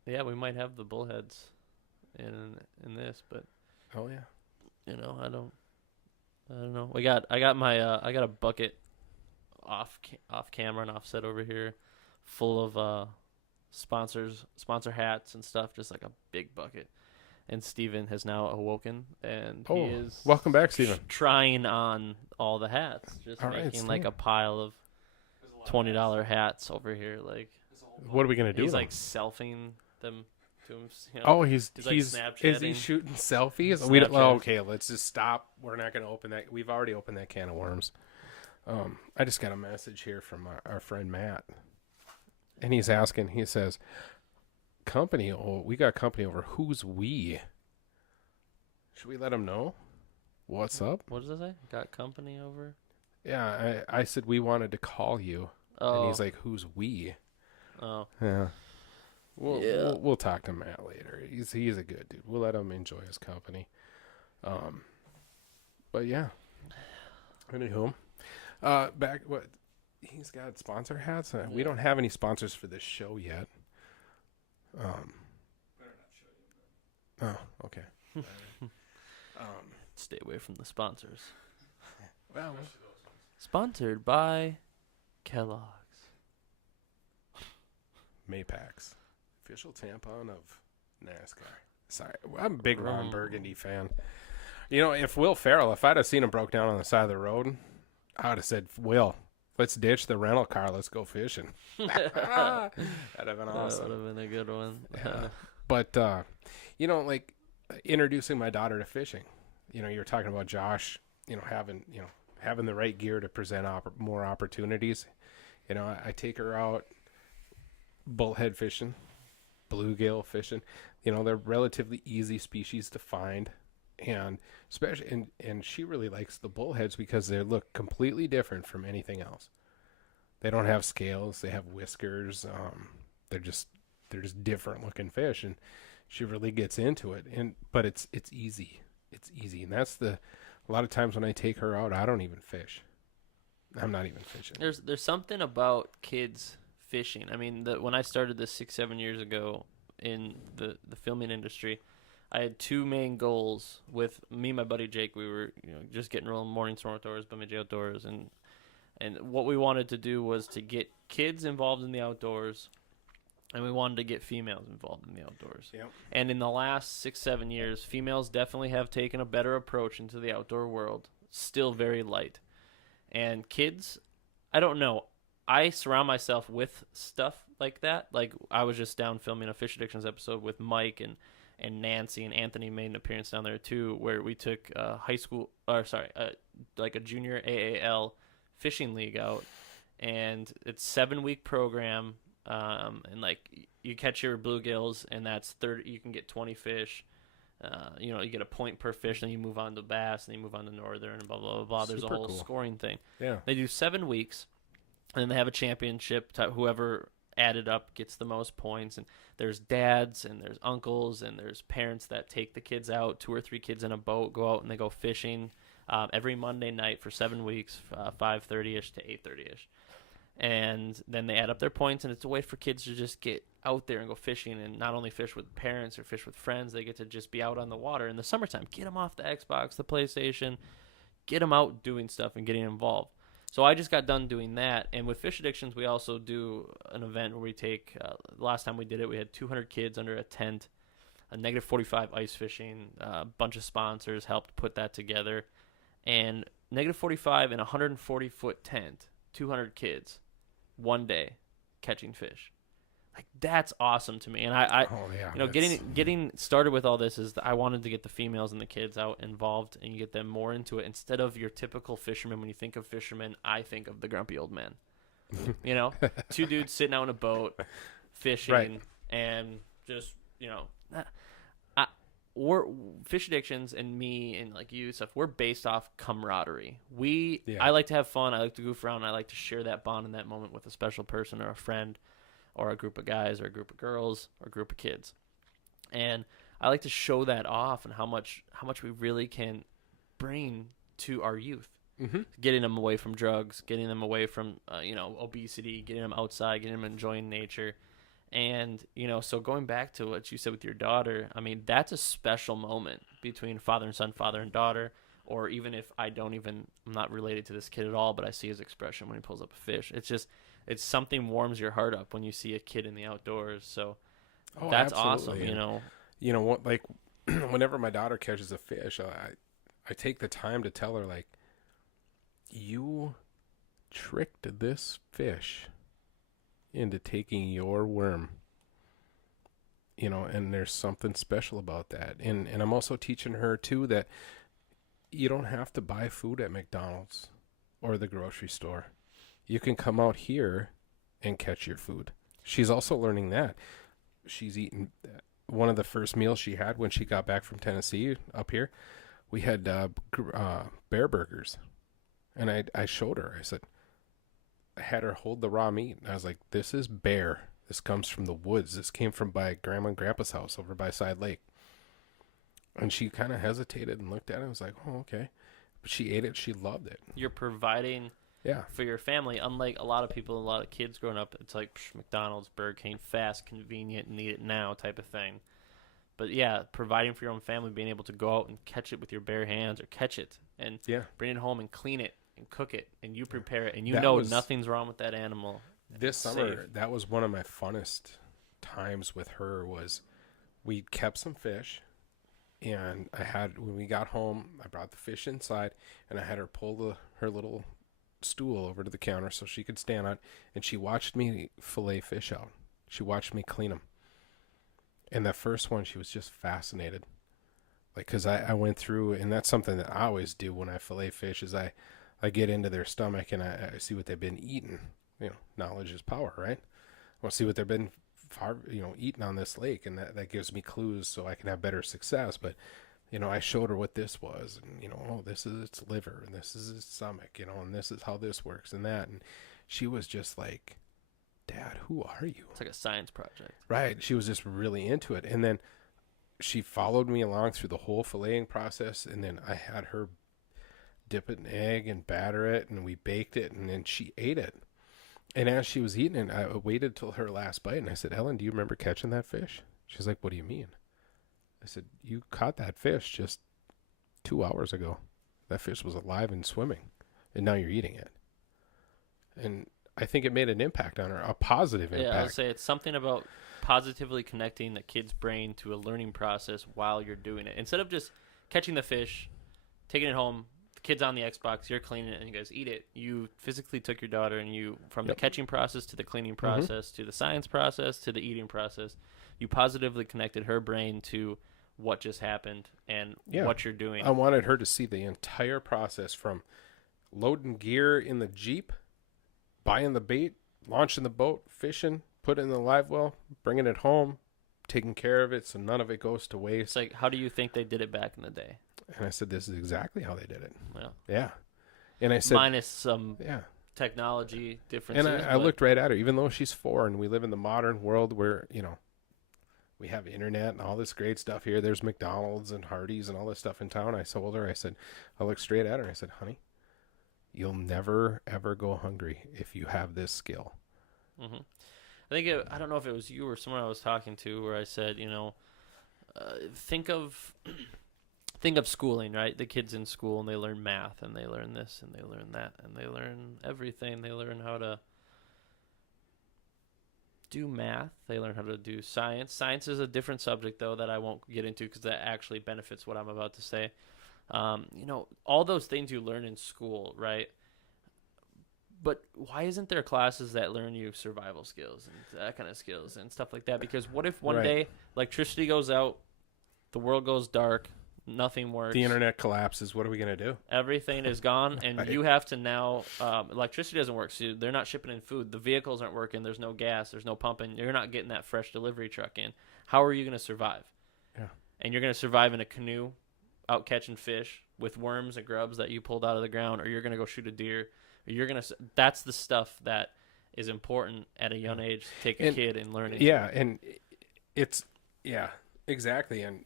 yeah, we might have the bullheads in this, but Oh, yeah. I don't know. I got my I got a bucket off camera and offset over here, full of sponsor hats and stuff, just like a big bucket. And Steven has now awoken, and he is welcome back, Steven. trying on all the hats, just All right, making like Steven. a pile of $20 hats over here. Like, What are we going to do? he's then? like selfing them to him. Oh, he's He's, like, is he Snapchatting. shooting selfies? We don't, Snapchat. okay, let's just stop. We're not going to open that. We've already opened that can of worms. I just got a message here from our friend Matt, and he's asking. He says, "Company, we got company over. Who's we? Should we let him know what's up?" What does it say? Got company over? Yeah, I said we wanted to call you, Oh, and he's like, "Who's we?" oh, Yeah. Yeah. We'll talk to Matt later. He's a good dude. We'll let him enjoy his company. But yeah. Anywho, back what he's got sponsor hats. We don't have any sponsors for this show yet. Oh, okay. stay away from the sponsors. Well, Sponsored by Kellogg's. Mapax, official tampon of NASCAR. Sorry, I'm a big Ron Burgundy fan. If Will Ferrell, if I'd have seen him broke down on the side of the road, I would have said, Will, let's ditch the rental car. Let's go fishing. That'd have been awesome. That would have been a good one. Yeah. But, like introducing my daughter to fishing, you're talking about Josh, having the right gear to present more opportunities. I take her out bullhead fishing, bluegill fishing. They're relatively easy species to find. And especially, and she really likes the bullheads because they look completely different from anything else. They don't have scales. They have whiskers. They're just different looking fish, and she really gets into it. But it's easy. It's easy, and that's a lot of times when I take her out, I don't even fish. I'm not even fishing. There's something about kids fishing. I mean, when I started this 6-7 years ago in the filming industry, I had 2 main goals with me and my buddy Jake. We were just getting rolling morning storm outdoors, Bemidji Outdoors, and what we wanted to do was to get kids involved in the outdoors, and we wanted to get females involved in the outdoors. Yep. And in the last 6-7 years, females definitely have taken a better approach into the outdoor world. Still very light. And kids, I don't know. I surround myself with stuff like that. Like, I was just down filming a Fish Addictions episode with Mike and Nancy, and Anthony made an appearance down there too, where we took like a junior AAL fishing league out, and it's 7-week program, and like you catch your bluegills, and that's 30. You can get 20 fish, You get a point per fish, then you move on to bass, and then you move on to northern, and blah blah blah blah. There's a Super whole cool. scoring thing. Yeah. They do 7 weeks, and then they have a championship. Whoever added up gets the most points. And there's dads, and there's uncles, and there's parents that take the kids out, 2 or 3 kids in a boat, go out and they go fishing every Monday night for 7 weeks, 5:30ish to 8:30ish. And then they add up their points, and it's a way for kids to just get out there and go fishing, and not only fish with parents or fish with friends. They get to just be out on the water in the summertime. Get them off the Xbox, the PlayStation, get them out doing stuff and getting involved. So I just got done doing that. And with Fish Addictions, we also do an event where we take, last time we did it, we had 200 kids under a tent, a -45 ice fishing, a bunch of sponsors helped put that together. And -45 in a 140-foot tent, 200 kids, one day catching fish. Like, that's awesome to me. And Oh yeah. getting started with all this is I wanted to get the females and the kids out involved and you get them more into it instead of your typical fisherman. When you think of fishermen, I think of the grumpy old man. 2 dudes sitting out in a boat fishing, Right. and just we're Fish Addictions, and me and like you stuff, we're based off camaraderie. Yeah. I like to have fun, I like to goof around, I like to share that bond in that moment with a special person or a friend or a group of guys or a group of girls or a group of kids. And I like to show that off and how much we really can bring to our youth. Mm-hmm. Getting them away from drugs, getting them away from obesity, getting them outside, getting them enjoying nature. And so going back to what you said with your daughter, I mean, that's a special moment between father and son, father and daughter. Or even if I'm not related to this kid at all, but I see his expression when he pulls up a fish. It's something warms your heart up when you see a kid in the outdoors. So that's absolutely. awesome. You know what? Like, whenever my daughter catches a fish, I take the time to tell her, like, you tricked this fish into taking your worm. And there's something special about that. And I'm also teaching her too that you don't have to buy food at McDonald's or the grocery store. You can come out here and catch your food. She's also learning that. She's eaten one of the first meals she had when she got back from Tennessee up here. We had bear burgers. And I showed her. I said, I had her hold the raw meat. And I was like, this is bear. This comes from the woods. This came from by Grandma and Grandpa's house over by Side Lake. And she kind of hesitated and looked at it and was like, oh, okay. But she ate it. She loved it. You're providing for your family. Unlike a lot of people, a lot of kids growing up, it's like McDonald's, Burger King, fast, convenient, need it now type of thing. But yeah, providing for your own family, being able to go out and catch it with your bare hands or catch it and bring it home and clean it and cook it and you prepare it and nothing's wrong with that animal. This summer, that was one of my funnest times with her. Was we kept some fish, and when we got home, I brought the fish inside, and I had her pull her little stool over to the counter so she could stand on it, and she watched me fillet fish out. She watched me clean them. And that first one, she was just fascinated. Like, because I went through, and that's something that I always do when I fillet fish, is I get into their stomach and I see what they've been eating. Knowledge is power, right? I want to see what they've been eating on this lake, and that gives me clues so I can have better success. But I showed her what this was, and this is its liver, and this is its stomach, and this is how this works and that. And she was just like, Dad, who are you? It's like a science project. Right. She was just really into it. And then she followed me along through the whole filleting process, and then I had her dip it in egg and batter it, and we baked it, and then she ate it. And as she was eating it, I waited till her last bite, and I said, Ellen, do you remember catching that fish? She's like, what do you mean? I said, you caught that fish just 2 hours ago. That fish was alive and swimming, and now you're eating it. And I think it made an impact on her, a positive impact. Yeah, I would say it's something about positively connecting the kid's brain to a learning process while you're doing it. Instead of just catching the fish, taking it home, the kid's on the Xbox, you're cleaning it, and you guys eat it. You physically took your daughter, and you, from the catching process to the cleaning process to the science process to the eating process, you positively connected her brain to what just happened and what you're doing. I wanted her to see the entire process from loading gear in the Jeep, buying the bait, launching the boat, fishing, putting it in the live well, bringing it home, taking care of it so none of it goes to It's waste. like, how do you think they did it back in the day? And I said, this is exactly how they did it. Well, Yeah. And I said, minus some yeah. technology differences. And I looked right at her, even though she's 4 and we live in the modern world where, you know, we have internet and all this great stuff here. There's McDonald's and Hardee's and all this stuff in town. I told her, I looked straight at her and I said, honey, you'll never, ever go hungry if you have this skill. Mm-hmm. I don't know if it was you or someone I was talking to where I said, you know, think of schooling, right? The kids in school and they learn math and they learn this and they learn that and they learn everything. They learn how to do math. They learn how to do science. Science is a different subject, though, that I won't get into because that actually benefits what I'm about to say. You know, all those things you learn in school, right? But why isn't there classes that learn you survival skills and that kind of skills and stuff like that? Because what if one Right. day electricity goes out, the world goes dark, nothing works, The internet collapses. What are we going to do? everything is gone, and Right. you have to now electricity doesn't work, so they're not shipping in food, the vehicles aren't working, there's no gas, there's no pumping, you're not getting that fresh delivery truck in. How are you going to survive? Yeah. And you're going to survive in a canoe out catching fish with worms and grubs that you pulled out of the ground, or you're going to go shoot a deer, or you're going to that's the stuff that is important at a young age to take a kid and learn it. Yeah, and it's exactly. And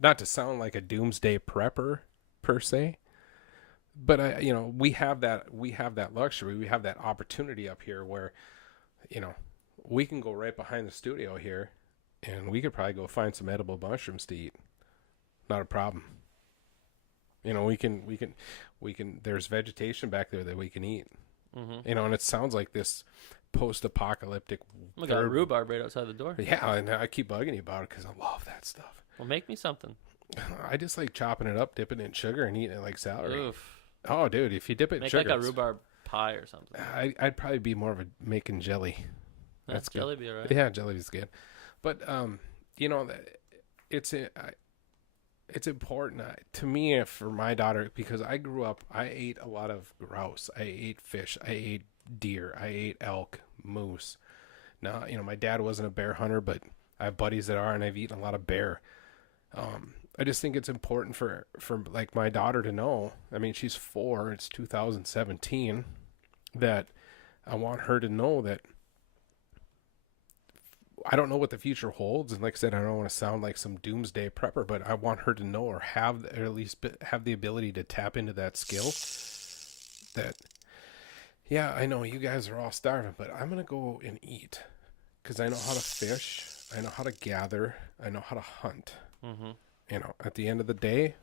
not to sound like a doomsday prepper per se, but we have that luxury, we have that opportunity up here where, you know, we can go right behind the studio here, and we could probably go find some edible mushrooms to eat. Not a problem. You know, we can. There's vegetation back there that we can eat. Mm-hmm. You know, and it sounds like this post-apocalyptic. We got rhubarb right outside the door. Yeah, and I keep bugging you about it because I love that stuff. Well, make me something. I just like chopping it up, dipping it in sugar, and eating it like celery. Oof. Oh, dude, if you dip it in Make sugar, like a rhubarb pie or something. I'd probably be more of a making jelly. That's good. Jelly be alright. Yeah, jelly's good. But you know, it's important to me for my daughter because I grew up. I ate a lot of grouse. I ate fish. I ate deer. I ate elk, moose. Now, you know, my dad wasn't a bear hunter, but I have buddies that are, and I've eaten a lot of bear. I just think it's important for like my daughter to know. I mean, she's 4. It's 2017. That I want her to know that I don't know what the future holds, and like I said, I don't want to sound like some doomsday prepper, but I want her to know or at least have the ability to tap into that skill. That, yeah, I know you guys are all starving, but I'm gonna go and eat because I know how to fish, I know how to gather, I know how to hunt. Mm-hmm. You know, at the end of the day,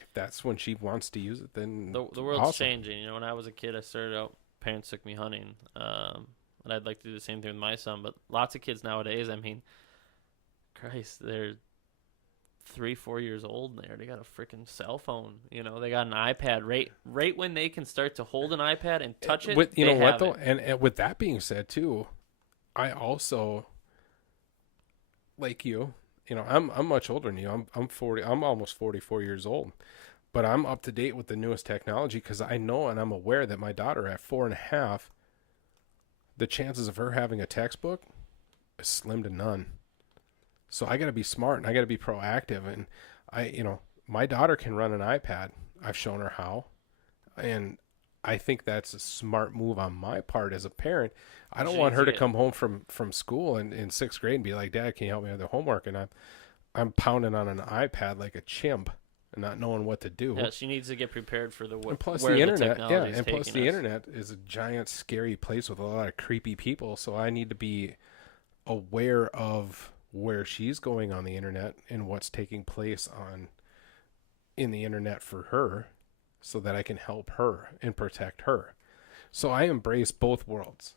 if that's when she wants to use it, then The world's awesome. changing. You know, when I was a kid, I started out. Parents took me hunting. And I'd like to do the same thing with my son, but lots of kids nowadays, I mean, Christ, they're 3-4 years old and they already got a freaking cell phone. You know, they got an iPad right when they can start to hold an iPad and touch it. With, you they know what have though, it. and with that being said too, I also like you know, I'm much older than you. I'm 40. I'm almost 44 years old, but I'm up to date with the newest technology because I know and I'm aware that my daughter at 4.5. The chances of her having a textbook is slim to none. So I got to be smart and I got to be proactive. And my daughter can run an iPad. I've shown her how. And I think that's a smart move on my part as a parent. I don't want her to come home from school in 6th grade and be like, Dad, can you help me with the homework? And I'm pounding on an iPad like a chimp and not knowing what to do. Yeah, she needs to get prepared for And plus where the internet, technology is and plus taking the us. internet is a giant, scary place with a lot of creepy people. So I need to be aware of where she's going on the internet and what's taking place in the internet for her, so that I can help her and protect her. So I embrace both worlds.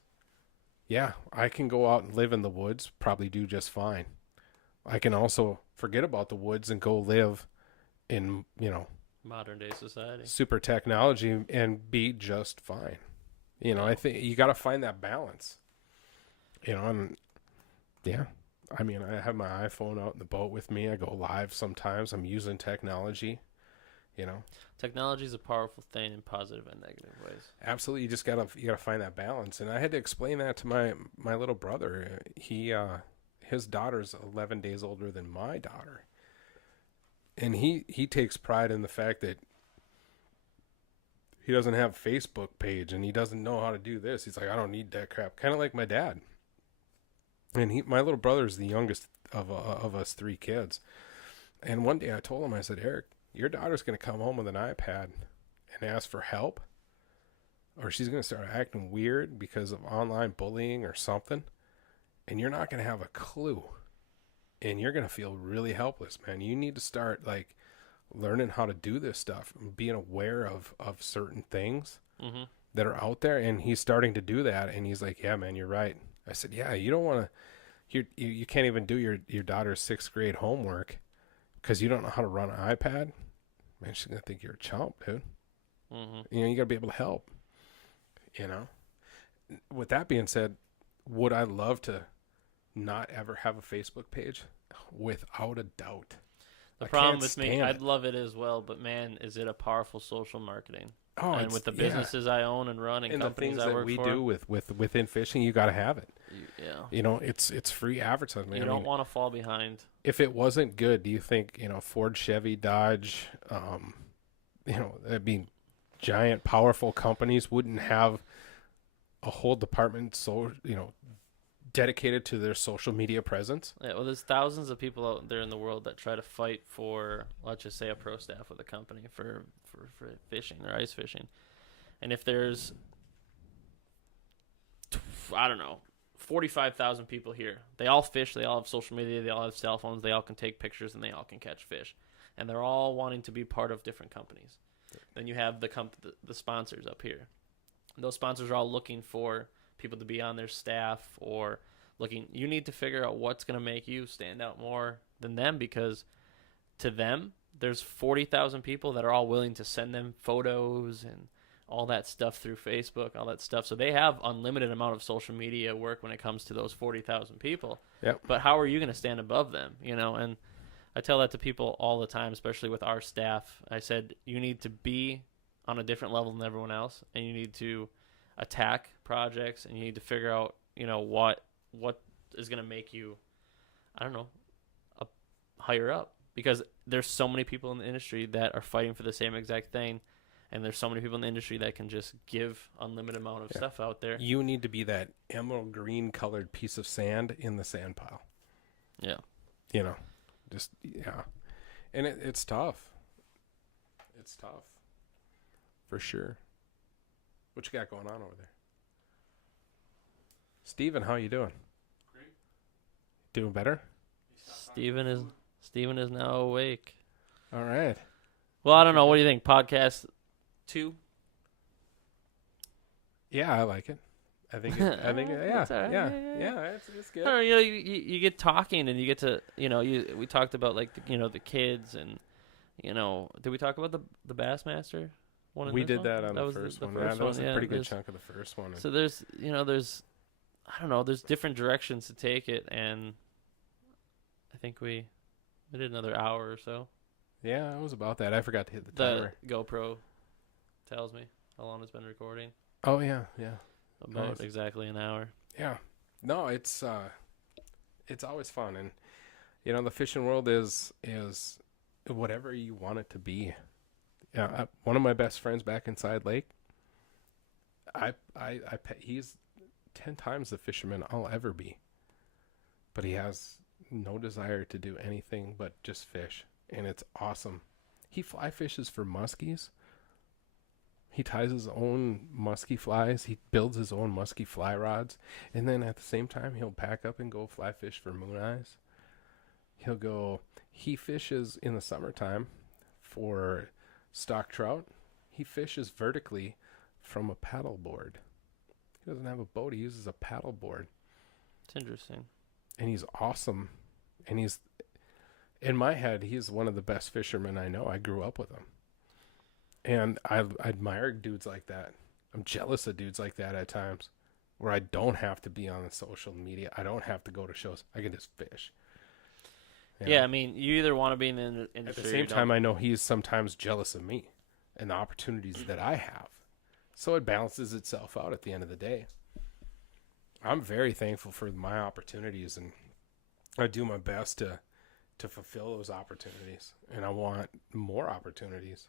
Yeah, I can go out and live in the woods, probably do just fine. I can also forget about the woods and go live in, you know, Modern day society. super technology and be just fine. You know, I think you got to find that balance. You know, and yeah, I mean, I have my iPhone out in the boat with me. I go live sometimes. I'm using technology, you know. Technology is a powerful thing in positive and negative ways. Absolutely, you just gotta find that balance. And I had to explain that to my little brother. his daughter's 11 days older than my daughter. And he takes pride in the fact that he doesn't have a Facebook page and he doesn't know how to do this. He's like, I don't need that crap. Kind of like my dad. And my little brother is the youngest of us 3 kids. And one day I told him, I said, Eric, your daughter's going to come home with an iPad and ask for help, or she's going to start acting weird because of online bullying or something, and you're not going to have a clue, and you're going to feel really helpless, man. You need to start like learning how to do this stuff and being aware of certain things that are out there. And he's starting to do that, and he's like, yeah, man, you're right. I said, yeah, you don't want to, you can't even do your daughter's 6th grade homework because you don't know how to run an iPad. Man, she's going to think you're a chump, dude. You know, you got to be able to help, you know. With that being said, would I love to not ever have a Facebook page? Without a doubt. The problem with me, I'd love it as well, but man, is it a powerful social marketing. Oh, and with the businesses I own and run and companies I work for. And the things that we do within fishing, you got to have it. You know, it's free advertising. You don't want to fall behind. If it wasn't good, do you think, you know, Ford, Chevy, Dodge, you know, that'd be giant, powerful companies wouldn't have a whole department, so, you know, dedicated to their social media presence? Yeah, well, there's thousands of people out there in the world that try to fight for, let's just say, a pro staff with a company for fishing or ice fishing. And if there's, I don't know, 45,000 people here, they all fish, they all have social media, they all have cell phones, they all can take pictures, and they all can catch fish. And they're all wanting to be part of different companies. Then you have the sponsors up here. Those sponsors are all looking for people to be on their staff, or looking, you need to figure out what's going to make you stand out more than them, because to them, there's 40,000 people that are all willing to send them photos and all that stuff through Facebook, all that stuff. So they have unlimited amount of social media work when it comes to those 40,000 people. Yep. But how are you going to stand above them, you know? And I tell that to people all the time, especially with our staff. I said, you need to be on a different level than everyone else, and you need to attack projects, and you need to figure out, you know, what is going to make you, I don't know, higher up, because there's so many people in the industry that are fighting for the same exact thing, and there's so many people in the industry that can just give unlimited amount of stuff out there. You need to be that emerald green colored piece of sand in the sand pile. Yeah. You know, just, yeah. And it's tough. It's tough. For sure. What you got going on over there? Steven, how you doing? Great. Doing better? Steven is now awake. All right. Well, I don't know. What do you think? Podcast 2? Yeah, I like it. I think yeah. It's all right. Yeah, it's good. I don't know, you know, you get talking, and you get to, you know, we talked about, like, you know, the kids, and, you know, did we talk about the Bassmaster? We did that on the first one. Yeah, that was a pretty good chunk of the first one. So there's I don't know, there's different directions to take it, and I think we did another hour or so. Yeah, it was about that. I forgot to hit the timer. The GoPro tells me how long it's been recording. Oh yeah. About exactly an hour. Yeah. No, it's always fun, and you know, the fishing world is whatever you want it to be. Yeah, one of my best friends back in Side Lake, he's 10 times the fisherman I'll ever be. But he has no desire to do anything but just fish, and it's awesome. He fly fishes for muskies. He ties his own muskie flies. He builds his own muskie fly rods, and then at the same time, he'll pack up and go fly fish for moon eyes. He fishes in the summertime for stock trout. He fishes vertically from a paddle board. He doesn't have a boat. He uses a paddle board. It's interesting. And he's awesome. And he's, in my head, he's one of the best fishermen I know. I grew up with him. And I admire dudes like that. I'm jealous of dudes like that at times, where I don't have to be on the social media. I don't have to go to shows. I can just fish. Yeah, I mean, you either want to be in the industry. At the same time, I know he's sometimes jealous of me and the opportunities that I have. So it balances itself out at the end of the day. I'm very thankful for my opportunities, and I do my best to fulfill those opportunities, and I want more opportunities.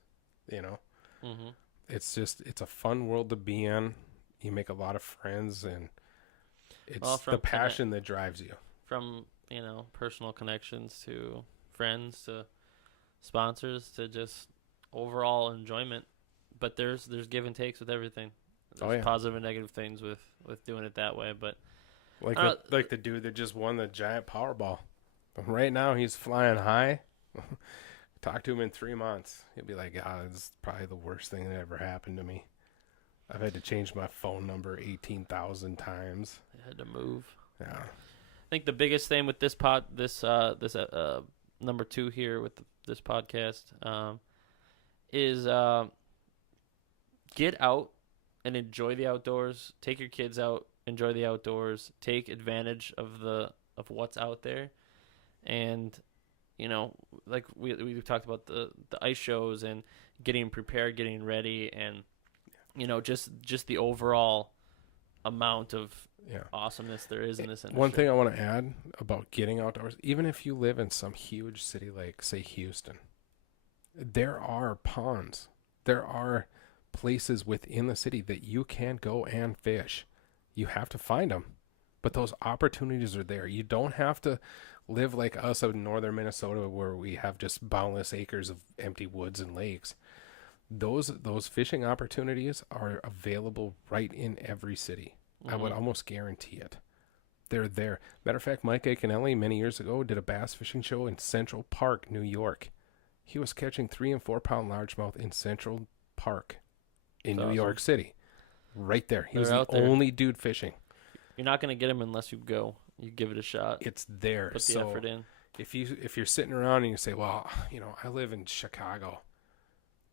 You know, Mm-hmm. it's a fun world to be in. You make a lot of friends, and it's Well, the passion that drives you. From personal connections to friends to sponsors to just overall enjoyment. But there's give and takes with everything. Oh, There's yeah. positive and negative things with doing it that way. But Like Uh, like the dude that just won the giant Powerball. Right now he's flying high. Talk to him in 3 months. He'll be like, "God, this is probably the worst thing that ever happened to me. I've had to change my phone number 18,000 times." I had to move. Yeah. I think the biggest thing with this number 2 here with this podcast is get out and enjoy the outdoors. Take your kids out, enjoy the outdoors. Take advantage of what's out there, and like we talked about the ice shows and getting prepared, getting ready, and just the overall amount of Yeah. awesomeness there is in this industry. One thing I want to add about getting outdoors, even if you live in some huge city like, say, Houston, there are ponds. There are places within the city that you can go and fish. You have to find them. But those opportunities are there. You don't have to live like us out in northern Minnesota where we have just boundless acres of empty woods and lakes. Those fishing opportunities are available right in every city. I would almost guarantee it. They're there. Matter of fact, Mike Iaconelli many years ago did a bass fishing show in Central Park, New York. He was catching 3 and 4 pound largemouth in Central Park in That's New York City. Right there. He was They're the out there. only dude fishing. You're not going to get them unless you go. You give it a shot. It's there. Put the So effort in. if you're sitting around and you say, "Well, I live in Chicago."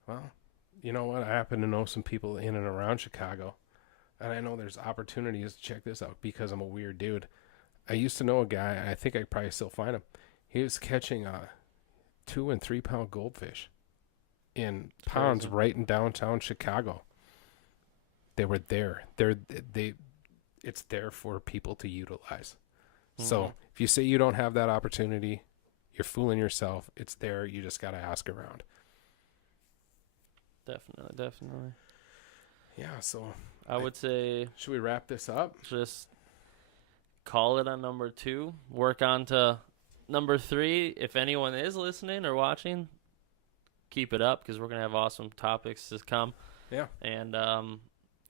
Well, you know what? I happen to know some people in and around Chicago. And I know there's opportunities to check this out because I'm a weird dude. I used to know a guy, and I think I could probably still find him. He was catching 2 and 3 pound goldfish in ponds crazy. right in downtown Chicago. They were there. It's there for people to utilize. So Mhm. if you say you don't have that opportunity, you're fooling yourself. It's there. You just got to ask around. Definitely. Yeah. So I would say should we wrap this up? just call it on number 2. Work on to number 3. If anyone is listening or watching, keep it up because we're gonna have awesome topics to come. Yeah. And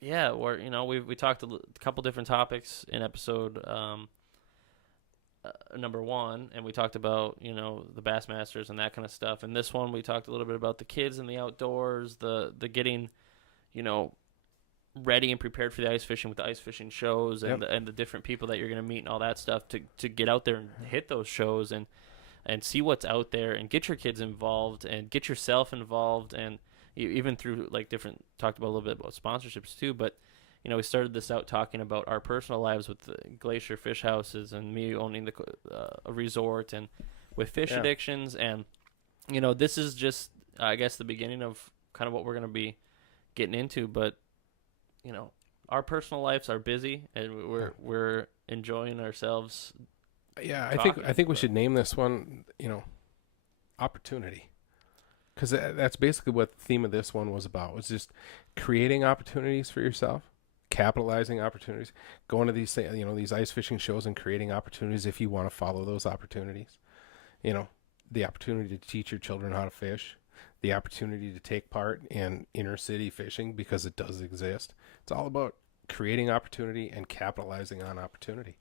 we talked a couple different topics in episode number 1, and we talked about the Bassmasters and that kind of stuff. And this one we talked a little bit about the kids and the outdoors, the getting ready and prepared for the ice fishing with the ice fishing shows and the different people that you're going to meet and all that stuff to get out there and hit those shows and see what's out there and get your kids involved and get yourself involved, and even through talked about a little bit about sponsorships too. But we started this out talking about our personal lives with the Glacier Fish Houses and me owning a resort and with fish addictions, and this is just I guess the beginning of kind of what we're going to be getting into. But our personal lives are busy, and we're enjoying ourselves. Yeah, I think we should name this one, opportunity, because that's basically what the theme of this one was about. Was just creating opportunities for yourself, capitalizing opportunities, going to these these ice fishing shows and creating opportunities if you want to follow those opportunities. The opportunity to teach your children how to fish, the opportunity to take part in inner city fishing because it does exist. It's all about creating opportunity and capitalizing on opportunity.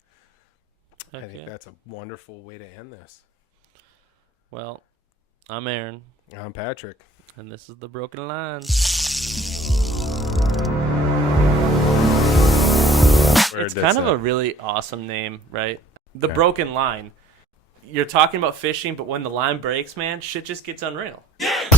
I think that's a wonderful way to end this. Well, I'm Aaron. I'm Patrick. And this is The Broken Line. It's kind of a really awesome name, right? The Broken Line. You're talking about fishing, but when the line breaks, man, shit just gets unreal. Yeah!